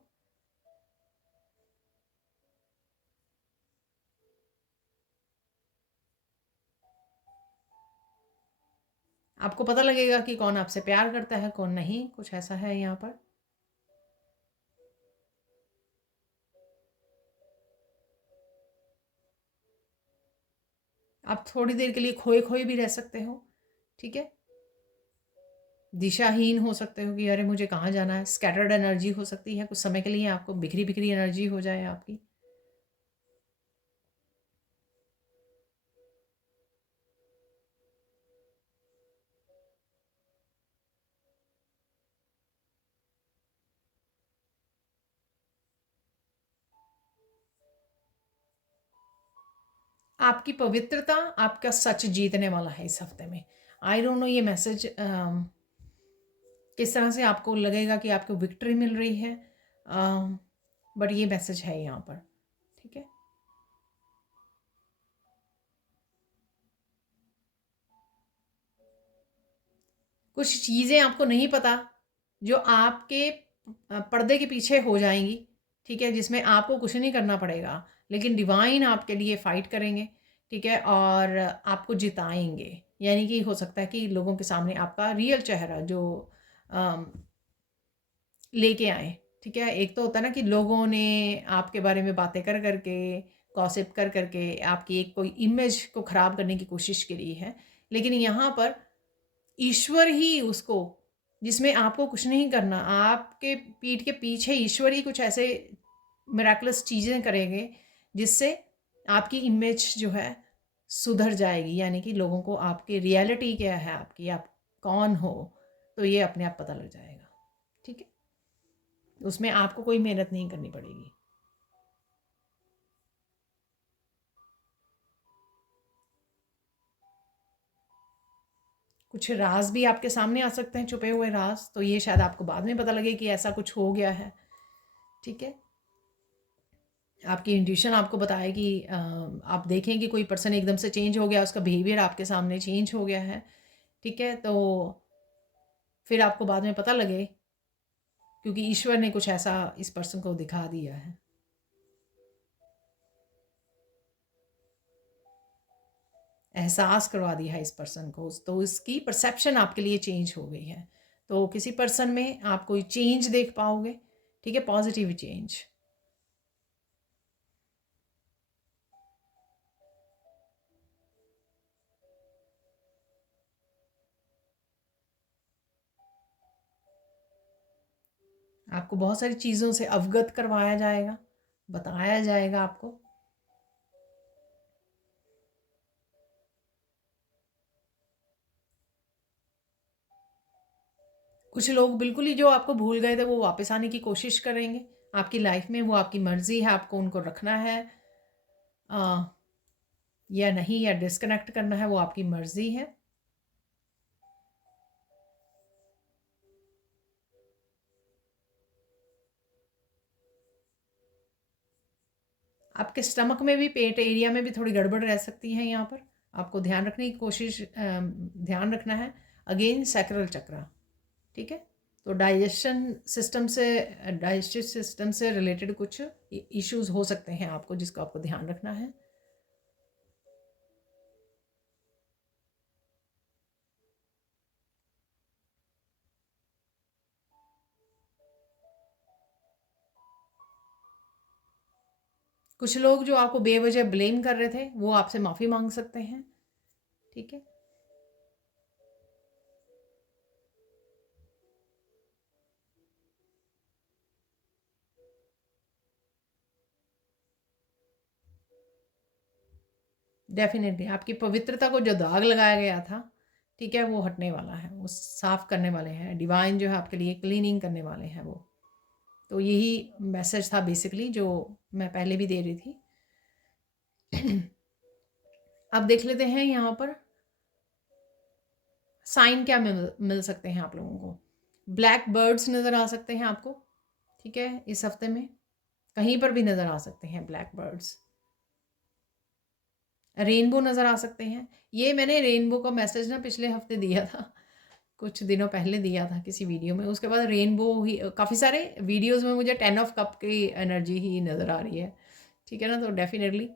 आपको पता लगेगा कि कौन आपसे प्यार करता है, कौन नहीं, कुछ ऐसा है यहाँ पर। आप थोड़ी देर के लिए खोए खोए भी रह सकते हो, ठीक है? दिशाहीन हो सकते हो कि अरे मुझे कहाँ जाना है। स्कैटर्ड एनर्जी हो सकती है कुछ समय के लिए, आपको बिखरी बिखरी एनर्जी हो जाए आपकी। आपकी पवित्रता, आपका सच जीतने वाला है इस हफ्ते में। आई डोंट नो ये मैसेज किस तरह से आपको लगेगा कि आपको विक्ट्री मिल रही है, बट ये मैसेज है यहाँ पर, ठीक है? कुछ चीज़ें आपको नहीं पता जो आपके पर्दे के पीछे हो जाएंगी, ठीक है, जिसमें आपको कुछ नहीं करना पड़ेगा, लेकिन डिवाइन आपके लिए फ़ाइट करेंगे, ठीक है, और आपको जिताएंगे। यानी कि हो सकता है कि लोगों के सामने आपका रियल चेहरा जो लेके आए, ठीक है। एक तो होता है ना कि लोगों ने आपके बारे में बातें कर करके, गॉसिप कर करके आपकी एक कोई इमेज को ख़राब करने की कोशिश करी है, लेकिन यहाँ पर ईश्वर ही उसको, जिसमें आपको कुछ नहीं करना, आपके पीठ के पीछे ईश्वर ही कुछ ऐसे मिराकुलस चीज़ें करेंगे जिससे आपकी इमेज जो है सुधर जाएगी। यानी कि लोगों को आपकी रियलिटी क्या है, आपकी, आप कौन हो, तो ये अपने आप पता लग जाएगा, ठीक है। उसमें आपको कोई मेहनत नहीं करनी पड़ेगी। कुछ राज भी आपके सामने आ सकते हैं, छुपे हुए राज, तो ये शायद आपको बाद में पता लगे कि ऐसा कुछ हो गया है, ठीक है। आपकी इंट्यूशन आपको बताए कि आप देखें कि कोई पर्सन एकदम से चेंज हो गया, उसका बिहेवियर आपके सामने चेंज हो गया है, ठीक है। तो फिर आपको बाद में पता लगे, क्योंकि ईश्वर ने कुछ ऐसा इस पर्सन को दिखा दिया है। एहसास करवा दिया है इस पर्सन को, तो इसकी परसेप्शन आपके लिए चेंज हो गई है। तो किसी पर्सन में आप कोई चेंज देख पाओगे, ठीक है, पॉजिटिव चेंज। आपको बहुत सारी चीज़ों से अवगत करवाया जाएगा, बताया जाएगा आपको। कुछ लोग बिल्कुल ही जो आपको भूल गए थे वो वापस आने की कोशिश करेंगे आपकी लाइफ में। वो आपकी मर्जी है, आपको उनको रखना है या नहीं, या डिस्कनेक्ट करना है, वो आपकी मर्जी है। आपके स्टमक में भी, पेट एरिया में भी थोड़ी गड़बड़ रह सकती है। यहाँ पर आपको ध्यान रखने की कोशिश, ध्यान रखना है। अगेन सैक्रल चक्रा, ठीक है। तो डाइजेस्टिव सिस्टम से रिलेटेड कुछ इश्यूज हो सकते हैं आपको, जिसको आपको ध्यान रखना है। कुछ लोग जो आपको बेवजह ब्लेम कर रहे थे वो आपसे माफ़ी मांग सकते हैं, ठीक है। डेफिनेटली आपकी पवित्रता को जो दाग लगाया गया था, ठीक है, वो हटने वाला है, वो साफ करने वाले हैं। डिवाइन जो है आपके लिए क्लीनिंग करने वाले हैं वो। तो यही मैसेज था बेसिकली जो मैं पहले भी दे रही थी। अब देख लेते हैं यहाँ पर साइन क्या मिल सकते हैं आप लोगों को। ब्लैक बर्ड्स नज़र आ सकते हैं आपको, ठीक है, इस हफ्ते में कहीं पर भी नज़र आ सकते हैं ब्लैक बर्ड्स। रेनबो नज़र आ सकते हैं। ये मैंने रेनबो का मैसेज ना पिछले हफ्ते दिया था, कुछ दिनों पहले दिया था किसी वीडियो में। उसके बाद रेनबो ही काफ़ी सारे वीडियोस में मुझे 10 ऑफ कप की एनर्जी ही नज़र आ रही है, ठीक है ना। तो डेफिनेटली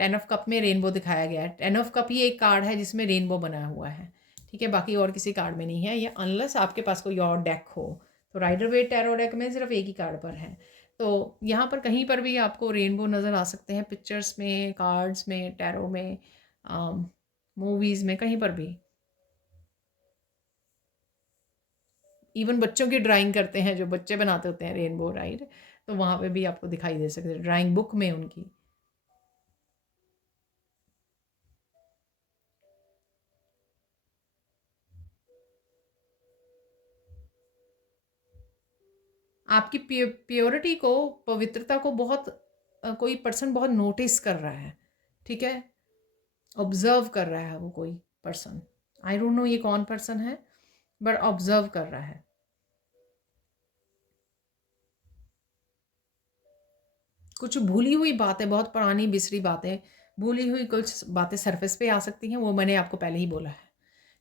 10 ऑफ कप में रेनबो दिखाया गया है। 10 ऑफ कप ही एक कार्ड है जिसमें रेनबो बना हुआ है, ठीक है, बाकी और किसी कार्ड में नहीं है, या अनलेस आपके पास कोई और डेक हो। तो राइडर वेट टैरो डेक में सिर्फ एक ही कार्ड पर है। तो यहाँ पर कहीं पर भी आपको रेनबो नज़र आ सकते हैं, पिक्चर्स में, कार्ड्स में, टैरो में, मूवीज़ में, कहीं पर भी। इवन बच्चों की ड्राइंग करते हैं, जो बच्चे बनाते होते हैं रेनबो, राइट, तो वहाँ पे भी आपको दिखाई दे सकते हैं ड्राइंग बुक में उनकी। आपकी प्योरिटी को, पवित्रता को बहुत कोई पर्सन बहुत नोटिस कर रहा है, ठीक है, ऑब्जर्व कर रहा है वो कोई पर्सन। आई डोंट नो ये कौन पर्सन है, बट ऑब्जर्व कर रहा है। कुछ भूली हुई बातें, बहुत पुरानी बिसरी बातें, भूली हुई कुछ बातें सरफेस पे आ सकती हैं, वो मैंने आपको पहले ही बोला है,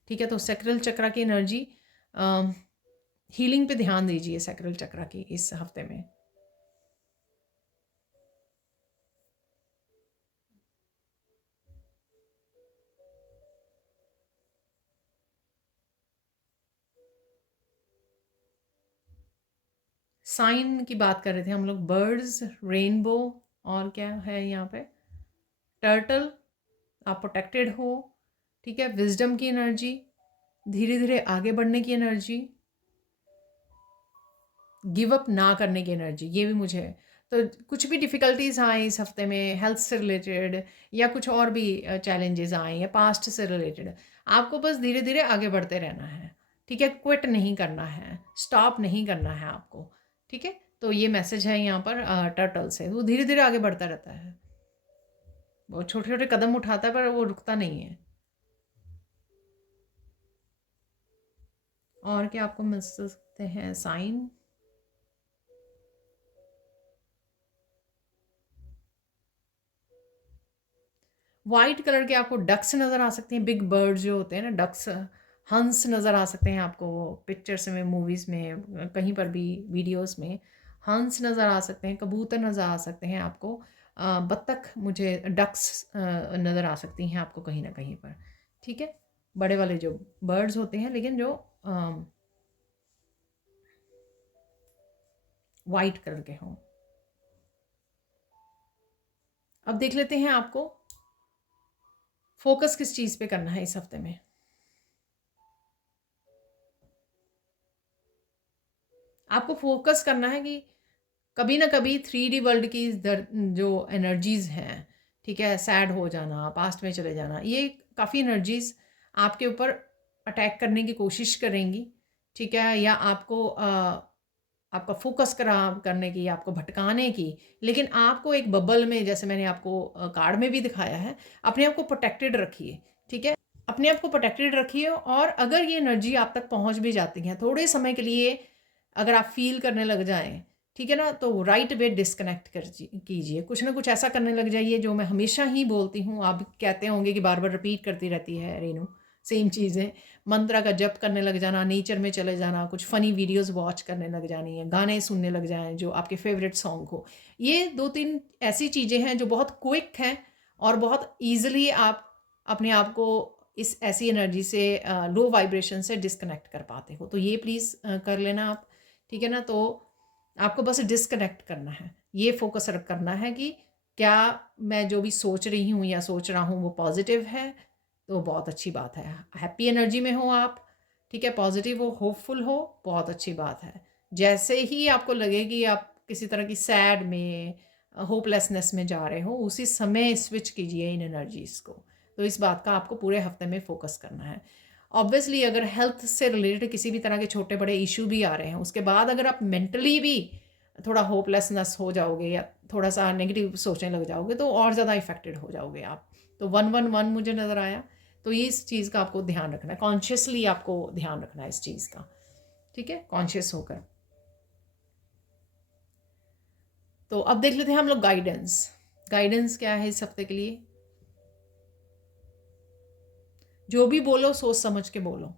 ठीक है। तो सैक्रल चक्रा की एनर्जी, हीलिंग पे ध्यान दीजिए सैक्रल चक्रा की इस हफ्ते में। साइन की बात कर रहे थे हम लोग, बर्ड्स, रेनबो, और क्या है यहाँ पे, टर्टल, आप प्रोटेक्टेड हो, ठीक है। विजडम की एनर्जी, धीरे धीरे आगे बढ़ने की एनर्जी, गिव अप ना करने की एनर्जी, ये भी मुझे है। तो कुछ भी डिफ़िकल्टीज़ आए इस हफ्ते में हेल्थ से रिलेटेड या कुछ और भी चैलेंजेस आए या पास्ट से रिलेटेड, आपको बस धीरे धीरे आगे बढ़ते रहना है, ठीक है। क्विट नहीं करना है, स्टॉप नहीं करना है आपको, ठीक है। तो ये मैसेज है यहाँ पर टर्टल से, वो धीरे धीरे आगे बढ़ता रहता है, वो छोटे छोटे कदम उठाता है पर वो रुकता नहीं है। और क्या आपको मिल सकते हैं साइन, वाइट कलर के आपको डक्स नज़र आ सकते हैं, बिग बर्ड जो होते हैं ना, डक्स, हंस नज़र आ सकते हैं आपको, वो पिक्चर्स में, मूवीज़ में, कहीं पर भी, वीडियोस में हंस नज़र आ सकते हैं, कबूतर नज़र आ सकते हैं आपको, बत्तख, मुझे डक्स नज़र आ सकती हैं आपको कहीं ना कहीं पर, ठीक है। बड़े वाले जो बर्ड्स होते हैं, लेकिन जो वाइट कलर के हों। अब देख लेते हैं आपको फोकस किस चीज़ पे करना है इस हफ्ते में। आपको फोकस करना है कि कभी ना कभी 3D वर्ल्ड की जो एनर्जीज़ हैं, ठीक है, सैड हो जाना, पास्ट में चले जाना, ये काफ़ी एनर्जीज़ आपके ऊपर अटैक करने की कोशिश करेंगी, ठीक है, या आपको आपका फोकस करने की, आपको भटकाने की। लेकिन आपको एक बबल में, जैसे मैंने आपको कार्ड में भी दिखाया है, अपने आप को प्रोटेक्टेड रखिए, ठीक है। अपने आप को प्रोटेक्टेड रखिए, और अगर ये एनर्जी आप तक पहुंच भी जाती है थोड़े समय के लिए, अगर आप फील करने लग जाएं, ठीक है ना, तो राइट वे डिस्कनेक्ट कर कीजिए, कुछ ना कुछ ऐसा करने लग जाइए जो मैं हमेशा ही बोलती हूँ, आप कहते होंगे कि बार बार रिपीट करती रहती है रेनू सेम चीज़ें, मंत्रा का जप करने लग जाना, नेचर में चले जाना, कुछ फ़नी वीडियोस वॉच करने लग जानी है, गाने सुनने लग जाएं जो आपके फेवरेट सॉन्ग हो। ये 2-3 ऐसी चीज़ें हैं जो बहुत क्विक हैं और बहुत ईजिली आप अपने आप को इस ऐसी एनर्जी से, लो वाइब्रेशन से डिस्कनेक्ट कर पाते हो। तो ये प्लीज़ कर लेना आप, ठीक है ना। तो आपको बस डिस्कनेक्ट करना है, ये फोकस करना है कि क्या मैं जो भी सोच रही हूँ या सोच रहा हूँ वो पॉजिटिव है, तो बहुत अच्छी बात है। हैप्पी एनर्जी में हो आप, ठीक है, पॉजिटिव हो, होपफुल हो, बहुत अच्छी बात है। जैसे ही आपको लगे कि आप किसी तरह की सैड में, होपलेसनेस में जा रहे हो, उसी समय स्विच कीजिए इन एनर्जीज़ को। तो इस बात का आपको पूरे हफ्ते में फोकस करना है। ऑब्वियसली अगर हेल्थ से रिलेटेड किसी भी तरह के छोटे बड़े इशू भी आ रहे हैं, उसके बाद अगर आप मेंटली भी थोड़ा होपलेसनेस हो जाओगे या थोड़ा सा नेगेटिव सोचने लग जाओगे, तो और ज़्यादा इफेक्टेड हो जाओगे आप। तो 111 मुझे नज़र आया, तो ये इस चीज़ का आपको ध्यान रखना है, कॉन्शियसली आपको ध्यान रखना है इस चीज़ का, ठीक है, कॉन्शियस होकर। तो अब देख लेते हैं हम लोग गाइडेंस, गाइडेंस क्या है इस हफ्ते के लिए। जो भी बोलो सोच समझ के बोलो,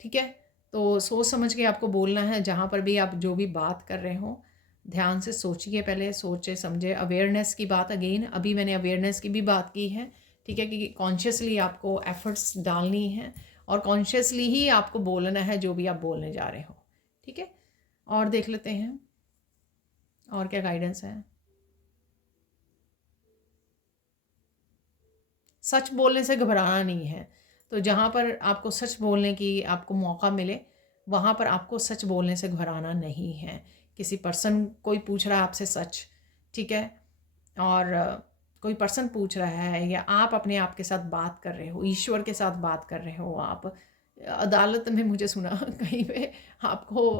ठीक है। तो सोच समझ के आपको बोलना है, जहाँ पर भी आप जो भी बात कर रहे हो ध्यान से सोचिए, पहले सोचे समझे। अवेयरनेस की बात, अगेन अभी मैंने अवेयरनेस की भी बात की है, ठीक है, कि कॉन्शियसली आपको एफर्ट्स डालनी है और कॉन्शियसली ही आपको बोलना है जो भी आप बोलने जा रहे हो, ठीक है। और देख लेते हैं और क्या गाइडेंस है। सच बोलने से घबराना नहीं है, तो जहाँ पर आपको सच बोलने की आपको मौका मिले, वहाँ पर आपको सच बोलने से घबराना नहीं है। किसी पर्सन, कोई पूछ रहा है आपसे सच, ठीक है, और कोई पर्सन पूछ रहा है या आप अपने आप के साथ बात कर रहे हो, ईश्वर के साथ बात कर रहे हो आप, अदालत में मुझे सुना कहीं पे आपको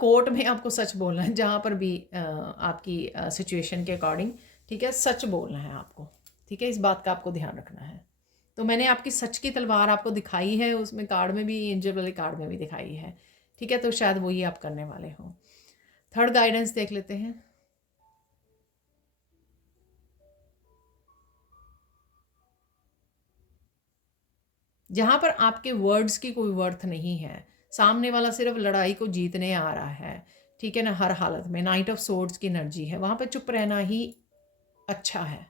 कोर्ट में आपको सच बोलना है, जहाँ पर भी आपकी सिचुएशन के अकॉर्डिंग, ठीक है, सच बोलना है आपको, ठीक है, इस बात का आपको ध्यान रखना है। तो मैंने आपकी सच की तलवार आपको दिखाई है, उसमें कार्ड में भी, एंजल वाले कार्ड में भी दिखाई है, ठीक है, तो शायद वही आप करने वाले हो। थर्ड गाइडेंस देख लेते हैं। जहाँ पर आपके वर्ड्स की कोई वर्थ नहीं है, सामने वाला सिर्फ लड़ाई को जीतने आ रहा है, ठीक है ना, हर हालत में नाइट ऑफ सोर्ड्स की एनर्जी है, वहाँ पे चुप रहना ही अच्छा है,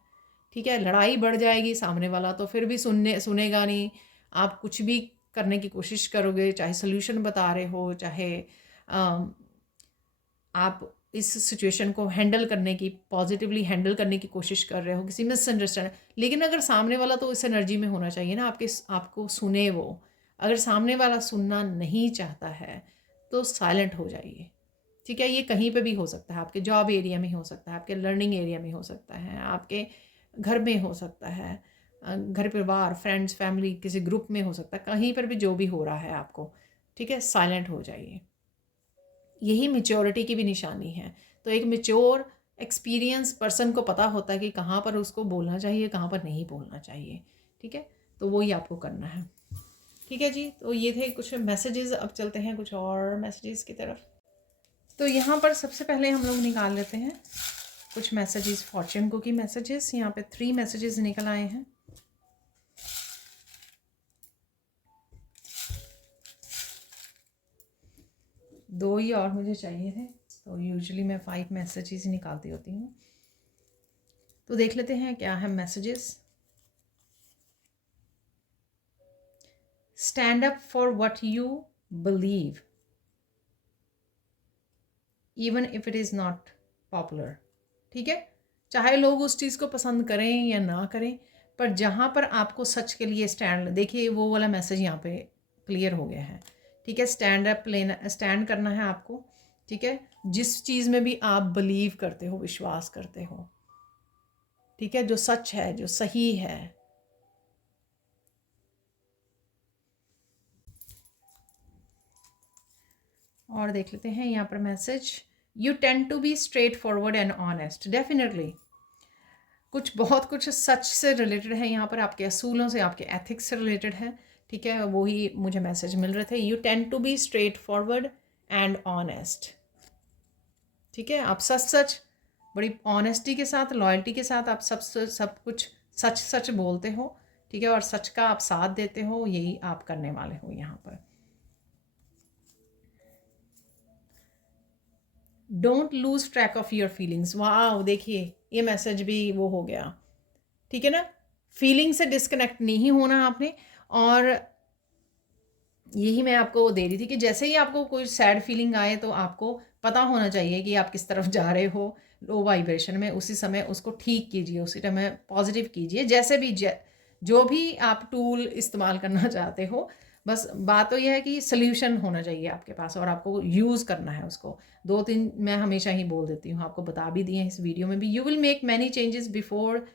ठीक है। लड़ाई बढ़ जाएगी, सामने वाला तो फिर भी सुनेगा नहीं। आप कुछ भी करने की कोशिश करोगे, चाहे सोल्यूशन बता रहे हो, चाहे आप इस सिचुएशन को हैंडल करने की, पॉजिटिवली हैंडल करने की कोशिश कर रहे हो, किसी मिसअंडरस्टैंड, लेकिन अगर सामने वाला तो इस एनर्जी में होना चाहिए ना, आपको सुने वो। अगर सामने वाला सुनना नहीं चाहता है तो साइलेंट हो जाइए, ठीक है। ये कहीं पे भी हो सकता है, आपके जॉब एरिया में हो सकता है, आपके लर्निंग एरिया में हो सकता है, आपके घर में हो सकता है, घर परिवार, फ्रेंड्स, फैमिली, किसी ग्रुप में हो सकता है, कहीं पर भी जो भी हो रहा है आपको, ठीक है, साइलेंट हो जाइए। यही मैच्योरिटी की भी निशानी है। तो एक मैच्योर एक्सपीरियंस पर्सन को पता होता है कि कहाँ पर उसको बोलना चाहिए, कहाँ पर नहीं बोलना चाहिए, ठीक है। तो वही आपको करना है, ठीक है जी। तो ये थे कुछ मैसेजेस। अब चलते हैं कुछ और मैसेजेस की तरफ। तो यहाँ पर सबसे पहले हम लोग निकाल लेते हैं कुछ मैसेजेस, फॉर्च्यून कुकी मैसेजेस। यहाँ पे 3 मैसेजेस निकल आए हैं। दो ही और मुझे चाहिए थे, तो यूजुअली मैं 5 मैसेजेस निकालती होती हूँ। तो देख लेते हैं क्या है messages. Stand up for what you believe even if it is not popular, ठीक है। चाहे लोग उस चीज़ को पसंद करें या ना करें, पर जहाँ पर आपको सच के लिए स्टैंड, देखिए वो वाला मैसेज यहाँ पे क्लियर हो गया है, ठीक है। स्टैंड अप लेना, स्टैंड करना है आपको, ठीक है। जिस चीज़ में भी आप बिलीव करते हो, विश्वास करते हो, ठीक है, जो सच है, जो सही है। और देख लेते हैं यहाँ पर message. You tend to be straightforward and honest. Definitely कुछ सच से रिलेटेड है यहाँ पर, आपके असूलों से, आपके एथिक्स से रिलेटेड है, ठीक है। वही मुझे मैसेज मिल रहे थे। You tend to be straightforward and honest, ठीक है। आप सच बड़ी ऑनेस्टी के साथ, लॉयल्टी के साथ आप सब कुछ सच बोलते हो, ठीक है, और सच का आप साथ देते हो, यही आप करने वाले हो यहाँ पर। Don't lose track of your feelings. वाह, देखिए ये मैसेज भी वो हो गया, ठीक है ना। फीलिंग से डिस्कनेक्ट नहीं होना आपने। और यही मैं आपको दे रही थी कि जैसे ही आपको कोई सैड फीलिंग आए तो आपको पता होना चाहिए कि आप किस तरफ जा रहे हो, लो वाइब्रेशन में, उसी समय उसको ठीक कीजिए, उसी टाइम में पॉजिटिव कीजिए। जैसे भी जो भी आप टूल इस्तेमाल करना चाहते हो, बस बात तो यह है कि सल्यूशन होना चाहिए आपके पास और आपको यूज़ करना है उसको। 2-3 मैं हमेशा ही बोल देती हूँ, आपको बता भी दिए हैं इस वीडियो में भी। You will make many changes before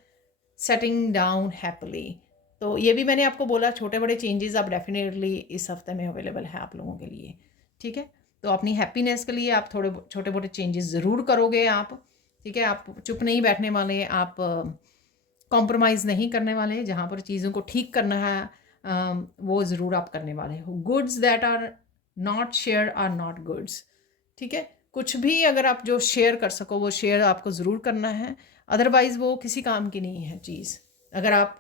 setting down happily. तो ये भी मैंने आपको बोला, छोटे बड़े चेंजेस आप डेफिनेटली इस हफ्ते में अवेलेबल है आप लोगों के लिए, ठीक है। तो अपनी हैप्पीनेस के लिए आप थोड़े छोटे मोटे चेंजेस ज़रूर करोगे आप, ठीक है। आप चुप नहीं बैठने वाले, आप कॉम्प्रोमाइज़ नहीं करने वाले, जहाँ पर चीज़ों को ठीक करना है वो ज़रूर आप करने वाले हो। Goods that are not share are not goods, ठीक है। कुछ भी अगर आप जो शेयर कर सको वो शेयर आपको ज़रूर करना है, अदरवाइज़ वो किसी काम की नहीं है चीज़ अगर आप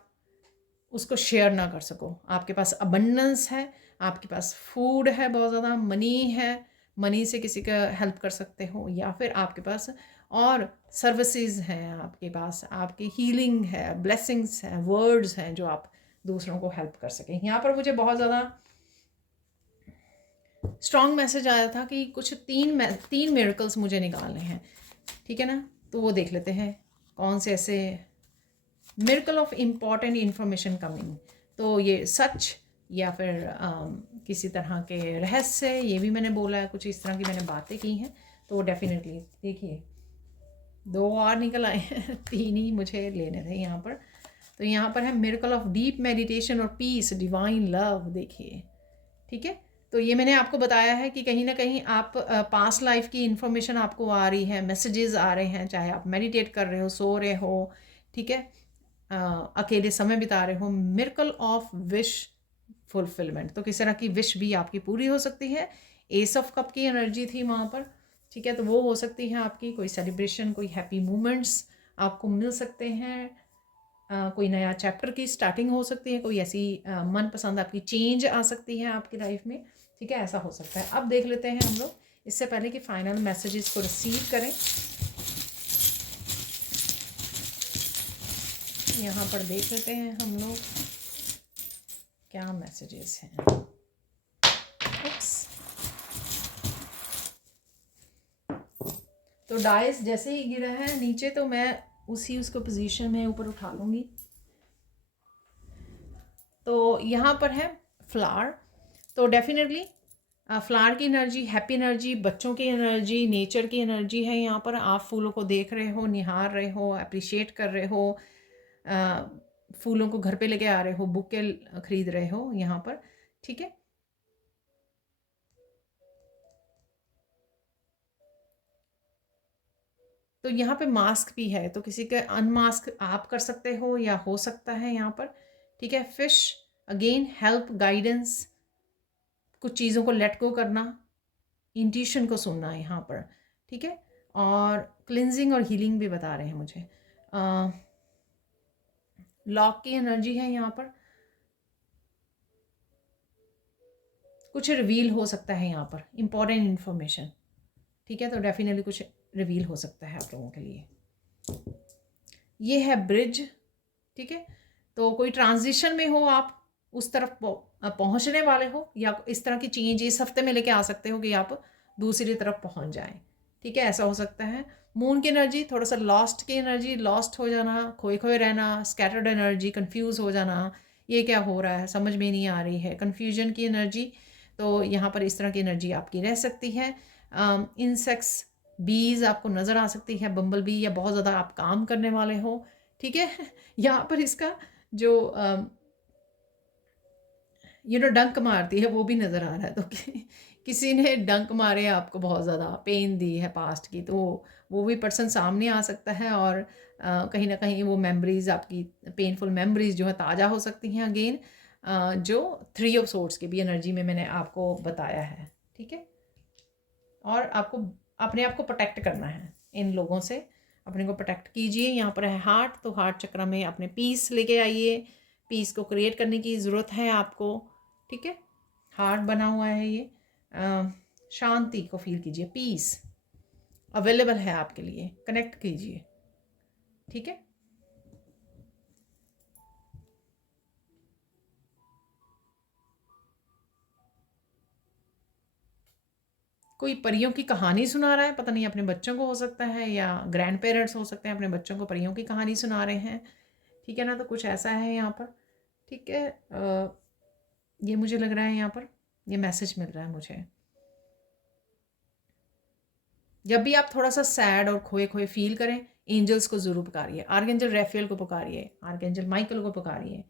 उसको शेयर ना कर सको। आपके पास अबंडेंस है, आपके पास फूड है, बहुत ज़्यादा मनी है, मनी से किसी का हेल्प कर सकते हो, या फिर आपके पास और सर्विसेज हैं, आपके पास आपकी हीलिंग है, ब्लेसिंग्स हैं, वर्ड्स हैं जो आप दूसरों को हेल्प कर सकें। यहाँ पर मुझे बहुत ज़्यादा स्ट्रॉन्ग मैसेज आया था कि कुछ तीन मिरेकल्स मुझे निकालने हैं, ठीक है ना। तो वो देख लेते हैं कौन से ऐसे miracle of important information coming. तो ये सच या फिर किसी तरह के रहस्य, ये भी मैंने बोला है, कुछ इस तरह की मैंने बातें की हैं। तो डेफिनेटली देखिए 2 और निकल आए हैं, 3 ही मुझे लेने थे यहाँ पर। तो यहाँ पर है मिरेकल ऑफ डीप मेडिटेशन और पीस, डिवाइन लव, देखिए, ठीक है। तो ये मैंने आपको बताया है कि कहीं ना कहीं आप पास्ट लाइफ की इंफॉर्मेशन आपको आ रही है, मैसेजेस आ रहे हैं, चाहे आप मेडिटेट कर रहे हो, सो रहे हो, ठीक है, अकेले समय बिता रहे हो। मिरेकल ऑफ विश फुलफिलमेंट, तो किस तरह की विश भी आपकी पूरी हो सकती है। एस ऑफ कप की एनर्जी थी वहाँ पर, ठीक है। तो वो हो सकती है आपकी कोई सेलिब्रेशन, कोई हैप्पी मोमेंट्स आपको मिल सकते हैं, कोई नया चैप्टर की स्टार्टिंग हो सकती है, कोई ऐसी मनपसंद आपकी चेंज आ सकती है आपकी लाइफ में, ठीक है, ऐसा हो सकता है। अब देख लेते हैं हम लोग, इससे पहले कि फाइनल मैसेजेस को रिसीव करें, यहाँ पर देख लेते हैं हम लोग क्या मैसेजेस हैं। तो डाइस जैसे ही गिरा है नीचे, तो मैं उसको पोजीशन में ऊपर उठा लूँगी। तो यहाँ पर है फ्लावर, तो डेफिनेटली फ्लावर की एनर्जी, हैप्पी एनर्जी, बच्चों की एनर्जी, नेचर की एनर्जी है यहाँ पर। आप फूलों को देख रहे हो, निहार रहे हो, अप्रिशिएट कर रहे हो, फूलों को घर पे लेके आ रहे हो, बुके खरीद रहे हो यहाँ पर, ठीक है। तो यहाँ पे मास्क भी है, तो किसी का अनमास्क आप कर सकते हो या हो सकता है यहाँ पर, ठीक है। फिश अगेन हेल्प, गाइडेंस, कुछ चीज़ों को लेट गो करना, इंट्यूशन को सुनना है यहाँ पर, ठीक है। और क्लिनजिंग और हीलिंग भी बता रहे हैं मुझे। लॉक की एनर्जी है यहाँ पर, कुछ रिवील हो सकता है यहाँ पर, इम्पॉर्टेंट इन्फॉर्मेशन, ठीक है। तो डेफिनेटली कुछ रिवील हो सकता है आप लोगों के लिए। ये है ब्रिज, ठीक है। तो कोई ट्रांजिशन में हो आप, उस तरफ पहुंचने वाले हो, या इस तरह की चेंज इस हफ्ते में लेके आ सकते हो कि आप दूसरी तरफ पहुंच जाएं, ठीक है, ऐसा हो सकता है। मून की एनर्जी थोड़ा सा लॉस्ट की एनर्जी, लॉस्ट हो जाना, खोए खोए रहना, स्कैटर्ड एनर्जी, कंफ्यूज हो जाना, ये क्या हो रहा है समझ में नहीं आ रही है, कन्फ्यूजन की एनर्जी। तो यहाँ पर इस तरह की एनर्जी आपकी रह सकती है। इंसेक्ट्स, बीज आपको नज़र आ सकती है, बम्बल बी, या बहुत ज़्यादा आप काम करने वाले हो, ठीक है। यहाँ पर इसका जो डंक मारती है वो भी नज़र आ रहा है। तो किसी ने डंक मारे आपको, बहुत ज़्यादा पेन दी है पास्ट की, तो वो भी पर्सन सामने आ सकता है। और कहीं ना कहीं वो मेमोरीज आपकी, पेनफुल मेमोरीज जो है ताज़ा हो सकती हैं अगेन, जो 3 ऑफ सोर्ड्स की भी एनर्जी में मैंने आपको बताया है, ठीक है। और आपको अपने आप को प्रोटेक्ट करना है इन लोगों से, अपने को प्रोटेक्ट कीजिए। यहाँ पर है हार्ट, तो हार्ट चक्र में अपने पीस लेके आइए, पीस को क्रिएट करने की ज़रूरत है आपको, ठीक है। हार्ट बना हुआ है ये, शांति को फील कीजिए, पीस अवेलेबल है आपके लिए, कनेक्ट कीजिए, ठीक है। कोई परियों की कहानी सुना रहा है, पता नहीं अपने बच्चों को हो सकता है, या ग्रैंड पेरेंट्स हो सकते हैं, अपने बच्चों को परियों की कहानी सुना रहे हैं, ठीक है ना। तो कुछ ऐसा है यहाँ पर, ठीक है। ये मुझे लग रहा है यहाँ पर, ये मैसेज मिल रहा है मुझे। जब भी आप थोड़ा सा सैड और खोए खोए फील करें, एंजल्स को ज़रूर पुकारिए, आर्कएंजल रैफेल को पुकारिए, आर्कएंजल माइकल को पुकारिए,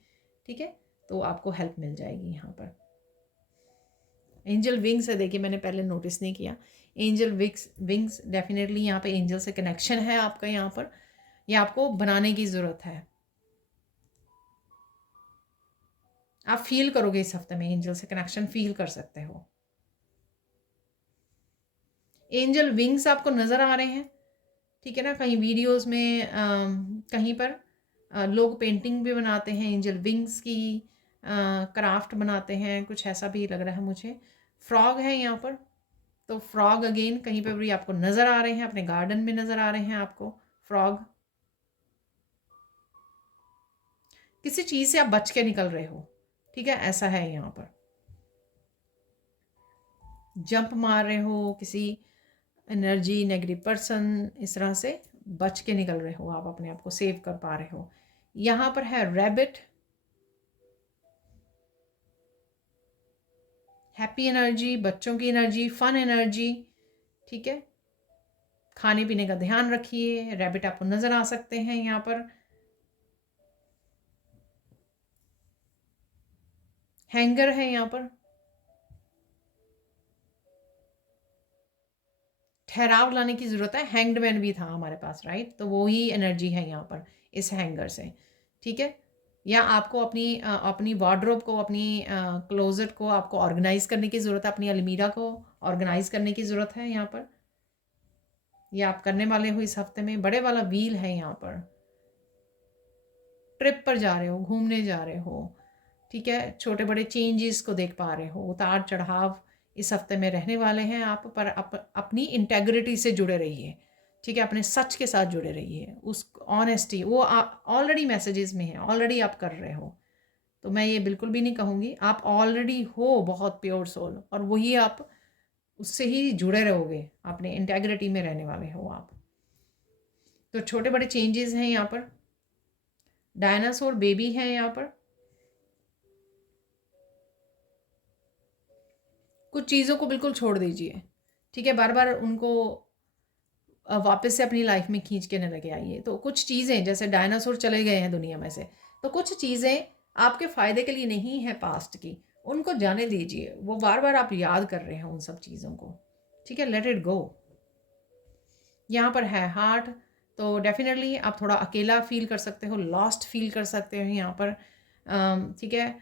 ठीक है। तो आपको हेल्प मिल जाएगी यहाँ पर। एंजल विंग्स है, देखिए मैंने पहले नोटिस नहीं किया, एंजल विंग्स डेफिनेटली यहाँ पे एंजल से कनेक्शन है आपका यहाँ पर, ये आपको बनाने की ज़रूरत है। आप फील करोगे इस हफ्ते में, एंजल से कनेक्शन फील कर सकते हो। एंजल विंग्स आपको नज़र आ रहे हैं, ठीक है ना। कहीं वीडियोस में कहीं पर लोग पेंटिंग भी बनाते हैं एंजल विंग्स की, क्राफ्ट बनाते हैं, कुछ ऐसा भी लग रहा है मुझे। फ्रॉग है यहाँ पर, तो फ्रॉग अगेन कहीं पर भी आपको नज़र आ रहे हैं, अपने गार्डन में नज़र आ रहे हैं आपको फ्रॉग। किसी चीज़ से आप बच के निकल रहे हो, ठीक है, ऐसा है यहाँ पर। जंप मार रहे हो किसी एनर्जी, नेगेटिव पर्सन, इस तरह से बच के निकल रहे हो, आप अपने आप को सेव कर पा रहे हो। यहाँ पर है रैबिट, हैप्पी एनर्जी, बच्चों की एनर्जी, फन एनर्जी, ठीक है। खाने पीने का ध्यान रखिए, रैबिट आपको नज़र आ सकते हैं यहाँ पर। हैंगर है यहाँ पर, ठहराव लाने की ज़रूरत है। हैंग्ड मैन भी था हमारे पास, राइट, तो वो ही एनर्जी है यहाँ पर इस हैंगर से, ठीक है। या आपको अपनी वार्डरोब को, अपनी क्लोजेट को आपको ऑर्गेनाइज करने की ज़रूरत है, अपनी अलमीरा को ऑर्गेनाइज करने की ज़रूरत है यहाँ पर। ये आप करने वाले हो इस हफ्ते में। बड़े वाला व्हील है यहाँ पर, ट्रिप पर जा रहे हो, घूमने जा रहे हो, ठीक है, छोटे बड़े चेंजेस को देख पा रहे हो, उतार चढ़ाव इस हफ्ते में रहने वाले हैं आप, पर अपनी इंटेग्रिटी से जुड़े रहिए, ठीक है, अपने सच के साथ जुड़े रहिए, उस ऑनेस्टी वो आप ऑलरेडी मैसेजेस में है, ऑलरेडी आप कर रहे हो। तो मैं ये बिल्कुल भी नहीं कहूँगी, आप ऑलरेडी हो बहुत प्योर सोल, और वही आप उससे ही जुड़े रहोगे, अपने इंटेग्रिटी में रहने वाले हो आप। तो छोटे बड़े चेंजेस हैं यहाँ पर, डायनासोर बेबी है यहाँ पर, कुछ चीज़ों को बिल्कुल छोड़ दीजिए, ठीक है, बार बार उनको वापस से अपनी लाइफ में खींच के न लगे आइए। तो कुछ चीज़ें जैसे डायनासोर चले गए हैं दुनिया में से, तो कुछ चीज़ें आपके फ़ायदे के लिए नहीं है पास्ट की, उनको जाने दीजिए, वो बार बार आप याद कर रहे हैं उन सब चीज़ों को, ठीक है, लेट इट गो। यहाँ पर है हार्ट, तो डेफिनेटली आप थोड़ा अकेला फील कर सकते हो, लॉस्ट फील कर सकते हो यहाँ पर, ठीक है,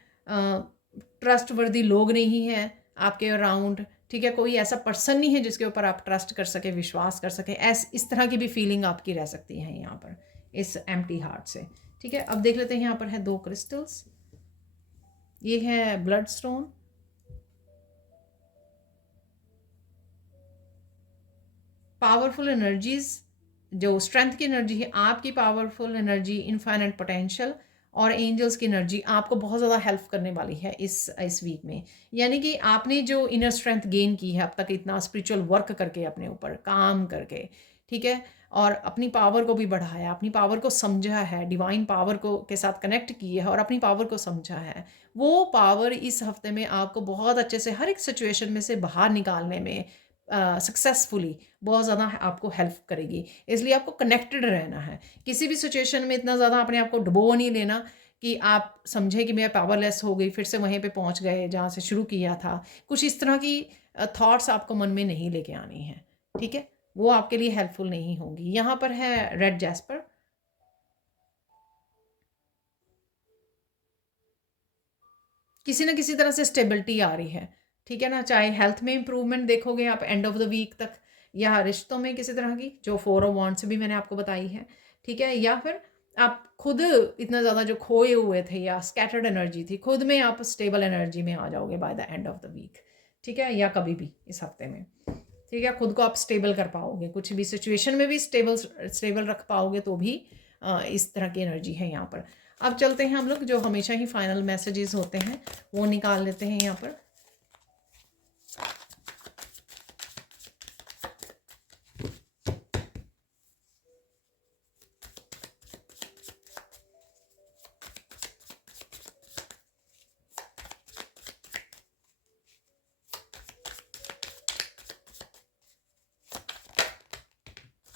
ट्रस्ट वर्दी लोग नहीं हैं आपके अराउंड, ठीक है, कोई ऐसा पर्सन नहीं है जिसके ऊपर आप ट्रस्ट कर सके, विश्वास कर सके, इस तरह की भी फीलिंग आपकी रह सकती है यहाँ पर इस एम्प्टी हार्ट से, ठीक है। अब देख लेते हैं यहाँ पर है 2 क्रिस्टल्स, ये है ब्लड स्टोन, पावरफुल एनर्जीज, जो स्ट्रेंथ की एनर्जी है आपकी, पावरफुल एनर्जी, इनफाइनाइट पोटेंशियल और एंजल्स की एनर्जी आपको बहुत ज़्यादा हेल्प करने वाली है इस वीक में। यानी कि आपने जो इनर स्ट्रेंथ गेन की है अब तक, इतना स्पिरिचुअल वर्क करके, अपने ऊपर काम करके, ठीक है, और अपनी पावर को भी बढ़ाया, अपनी पावर को समझा है, डिवाइन पावर को के साथ कनेक्ट किया है और अपनी पावर को समझा है, वो पावर इस हफ्ते में आपको बहुत अच्छे से हर एक सिचुएशन में से बाहर निकालने में सक्सेसफुली बहुत ज़्यादा आपको हेल्प करेगी। इसलिए आपको कनेक्टेड रहना है, किसी भी सिचुएशन में इतना ज़्यादा अपने आप को डुबो नहीं लेना कि आप समझे कि मैं पावरलेस हो गई, फिर से वहीं पे पहुंच गए जहाँ से शुरू किया था। कुछ इस तरह की थॉट्स आपको मन में नहीं लेके आनी है, ठीक है, वो आपके लिए हेल्पफुल नहीं होगी। यहाँ पर है रेड जैस्पर, किसी ना किसी तरह से स्टेबिलिटी आ रही है, ठीक है ना, चाहे हेल्थ में इंप्रूवमेंट देखोगे आप एंड ऑफ द वीक तक, या रिश्तों में किसी तरह की, जो 4 ऑफ वांड्स भी मैंने आपको बताई है, ठीक है, या फिर आप खुद इतना ज़्यादा जो खोए हुए थे या स्कैटर्ड एनर्जी थी, खुद में आप स्टेबल एनर्जी में आ जाओगे by the end of the week, ठीक है, या कभी भी इस हफ्ते में, ठीक है, खुद को आप स्टेबल कर पाओगे, कुछ भी सिचुएशन में भी स्टेबल रख पाओगे, तो भी इस तरह की एनर्जी है यहाँ पर। अब चलते हैं हम लोग, जो हमेशा ही फाइनल मैसेजेस होते हैं वो निकाल लेते हैं यहाँ पर।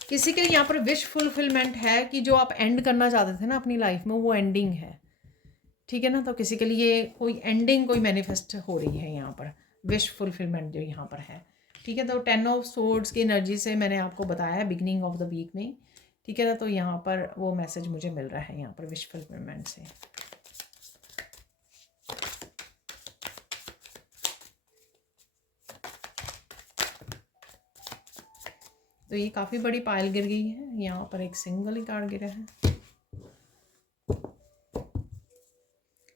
किसी के लिए यहाँ पर विश फुलफिलमेंट है कि जो आप एंड करना चाहते थे ना अपनी लाइफ में, वो एंडिंग है, ठीक है ना, तो किसी के लिए कोई एंडिंग कोई मैनिफेस्ट हो रही है यहाँ पर, विश फुलफिलमेंट जो यहाँ पर है, ठीक है। तो 10 ऑफ सोर्ड्स की एनर्जी से मैंने आपको बताया है बिगनिंग ऑफ द वीक में, ठीक है ना, तो यहाँ पर वो मैसेज मुझे मिल रहा है यहाँ पर विश फुलफिलमेंट से। तो ये काफ़ी बड़ी पायल गिर गई है, यहाँ पर एक सिंगल ही कार्ड गिरा है,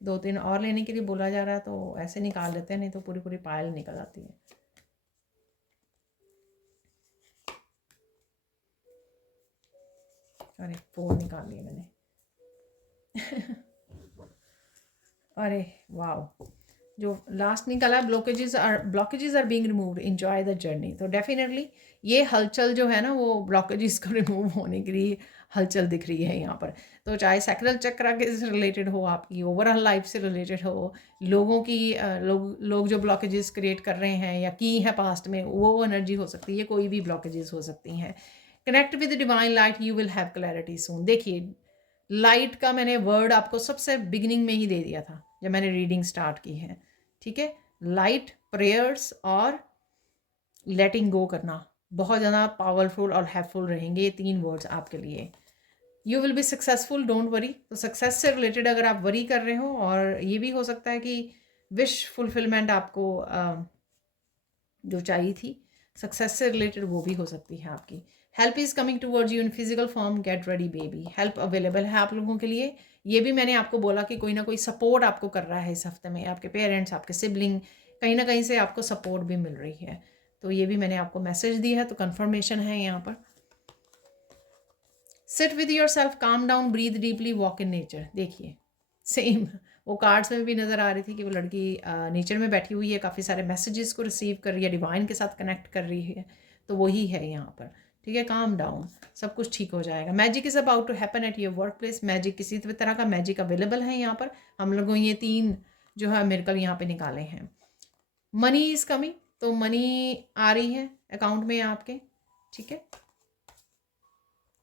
2-3 और लेने के लिए बोला जा रहा है, तो ऐसे निकाल लेते हैं, नहीं तो पूरी पूरी पायल निकल आती है। अरे 4 निकाल लिए मैंने अरे वाह, जो लास्ट निकला, blockages are being removed, enjoy the journey. तो डेफिनेटली ये हलचल जो है ना, वो ब्लॉकेजेस को रिमूव होने के लिए हलचल दिख रही है यहाँ पर। तो चाहे सैक्रल चक्र से रिलेटेड हो, आपकी ओवरऑल लाइफ से रिलेटेड हो, लोगों की लोग जो ब्लॉकेजेस क्रिएट कर रहे हैं या की है पास्ट में, वो एनर्जी हो सकती है, कोई भी ब्लॉकेजेस हो सकती हैं। Connect with divine light, you will have clarity soon. देखिए, लाइट का मैंने वर्ड आपको सबसे बिगिनिंग में ही दे दिया था जब मैंने रीडिंग स्टार्ट की है, ठीक है। लाइट, प्रेयर्स और लेटिंग गो करना बहुत ज़्यादा पावरफुल और हेल्पफुल रहेंगे, ये 3 वर्ड्स आपके लिए। You will be successful, don't worry. तो सक्सेस से रिलेटेड अगर आप वरी कर रहे हो, और ये भी हो सकता है कि विश फुलफिलमेंट आपको जो चाहिए थी सक्सेस से रिलेटेड, वो भी हो सकती है आपकी। Help is coming towards you in physical form, get ready baby. Help available है आप लोगों के लिए ये भी मैंने आपको बोला कि कोई ना कोई सपोर्ट आपको कर रहा है इस हफ्ते में, आपके पेरेंट्स, आपके सिबलिंग, कहीं ना कहीं से आपको सपोर्ट भी मिल रही है। तो ये भी मैंने आपको मैसेज दिया है, तो कंफर्मेशन है यहाँ पर। Sit with yourself, calm down, breathe deeply, walk in nature. देखिए सेम वो कार्ड्स में भी नज़र आ रही थी कि वो लड़की नेचर में बैठी हुई है, काफ़ी सारे मैसेजेस को रिसीव कर रही है, डिवाइन के साथ कनेक्ट कर रही है। तो वही है यहाँ पर, ठीक है। काम डाउन, सब कुछ ठीक हो जाएगा। Magic is about to happen at your workplace. Magic, किसी तरह का मैजिक अवेलेबल है यहाँ पर। हम लोगों ये 3 जो है मिरेकल यहाँ पे निकाले हैं। मनी इज़ कमिंग, तो मनी आ रही है अकाउंट में आपके, ठीक है।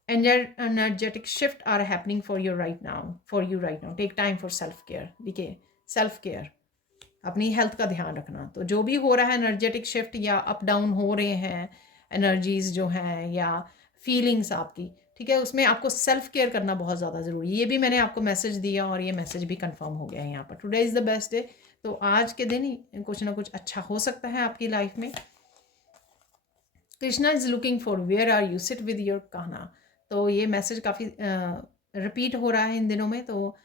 energetic shift are happening for you right now. Take time for self care। देखिए सेल्फ केयर, अपनी हेल्थ का ध्यान रखना। तो जो भी हो रहा है एनर्जेटिक शिफ्ट या अप डाउन हो रहे हैं एनर्जीज जो हैं या फीलिंग्स आपकी, ठीक है, उसमें आपको सेल्फ केयर करना बहुत ज़्यादा ज़रूरी है। ये भी मैंने आपको मैसेज दिया और ये मैसेज भी कंफर्म हो गया है यहाँ पर। Today is the best day. तो आज के दिन ही कुछ ना कुछ अच्छा हो सकता है आपकी लाइफ में। Krishna is looking for where are you, sit with your कहना। तो ये मैसेज काफ़ी रिपीट हो रहा है इन दिनों में। तो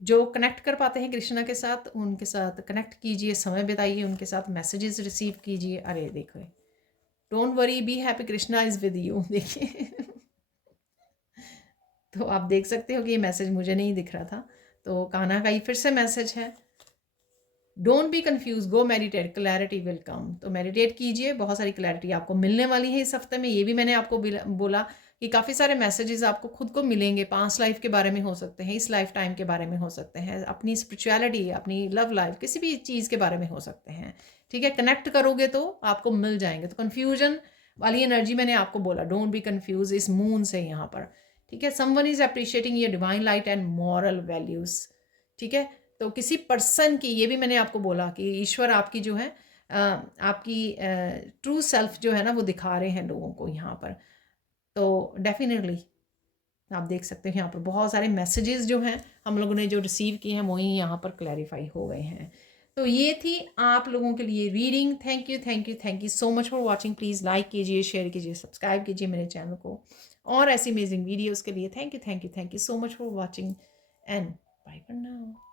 जो कनेक्ट कर पाते हैं कृष्णा के साथ, उनके साथ कनेक्ट कीजिए, समय बिताइए उनके साथ, मैसेजेस रिसीव कीजिए। अरे देखो, don't worry, be happy, Krishna is with you. देखिए तो आप देख सकते हो कि ये मैसेज मुझे नहीं दिख रहा था, तो कान्हा का ही फिर से मैसेज है। Don't be confuse, go meditate, clarity will come. तो मेडिटेट कीजिए, बहुत सारी क्लैरिटी आपको मिलने वाली है इस हफ्ते में। ये भी मैंने आपको बोला कि काफ़ी सारे मैसेजेस आपको खुद को मिलेंगे। पास्ट लाइफ के बारे में हो सकते हैं, इस लाइफ टाइम के बारे में हो सकते हैं, अपनी स्पिरिचुअलिटी, अपनी लव लाइफ, किसी भी चीज़ के बारे में हो सकते हैं, ठीक है। कनेक्ट करोगे तो आपको मिल जाएंगे। तो कन्फ्यूजन वाली एनर्जी मैंने आपको बोला, डोंट बी कन्फ्यूज इस मून से यहाँ पर, ठीक है। Someone is appreciating your divine light and moral values, ठीक है। तो किसी पर्सन की, ये भी मैंने आपको बोला कि ईश्वर आपकी जो है आपकी ट्रू सेल्फ जो है ना वो दिखा रहे हैं लोगों को यहाँ पर। तो डेफिनेटली आप देख सकते हैं यहाँ पर बहुत सारे मैसेजेस जो हैं हम लोगों ने जो रिसीव किए हैं वही यहाँ पर क्लैरिफाई हो गए हैं। तो ये थी आप लोगों के लिए reading. Thank you so much for watching. Please like कीजिए, शेयर कीजिए, सब्सक्राइब कीजिए मेरे चैनल को और ऐसी अमेजिंग वीडियोज़ के लिए। Thank you so much for watching and bye for now.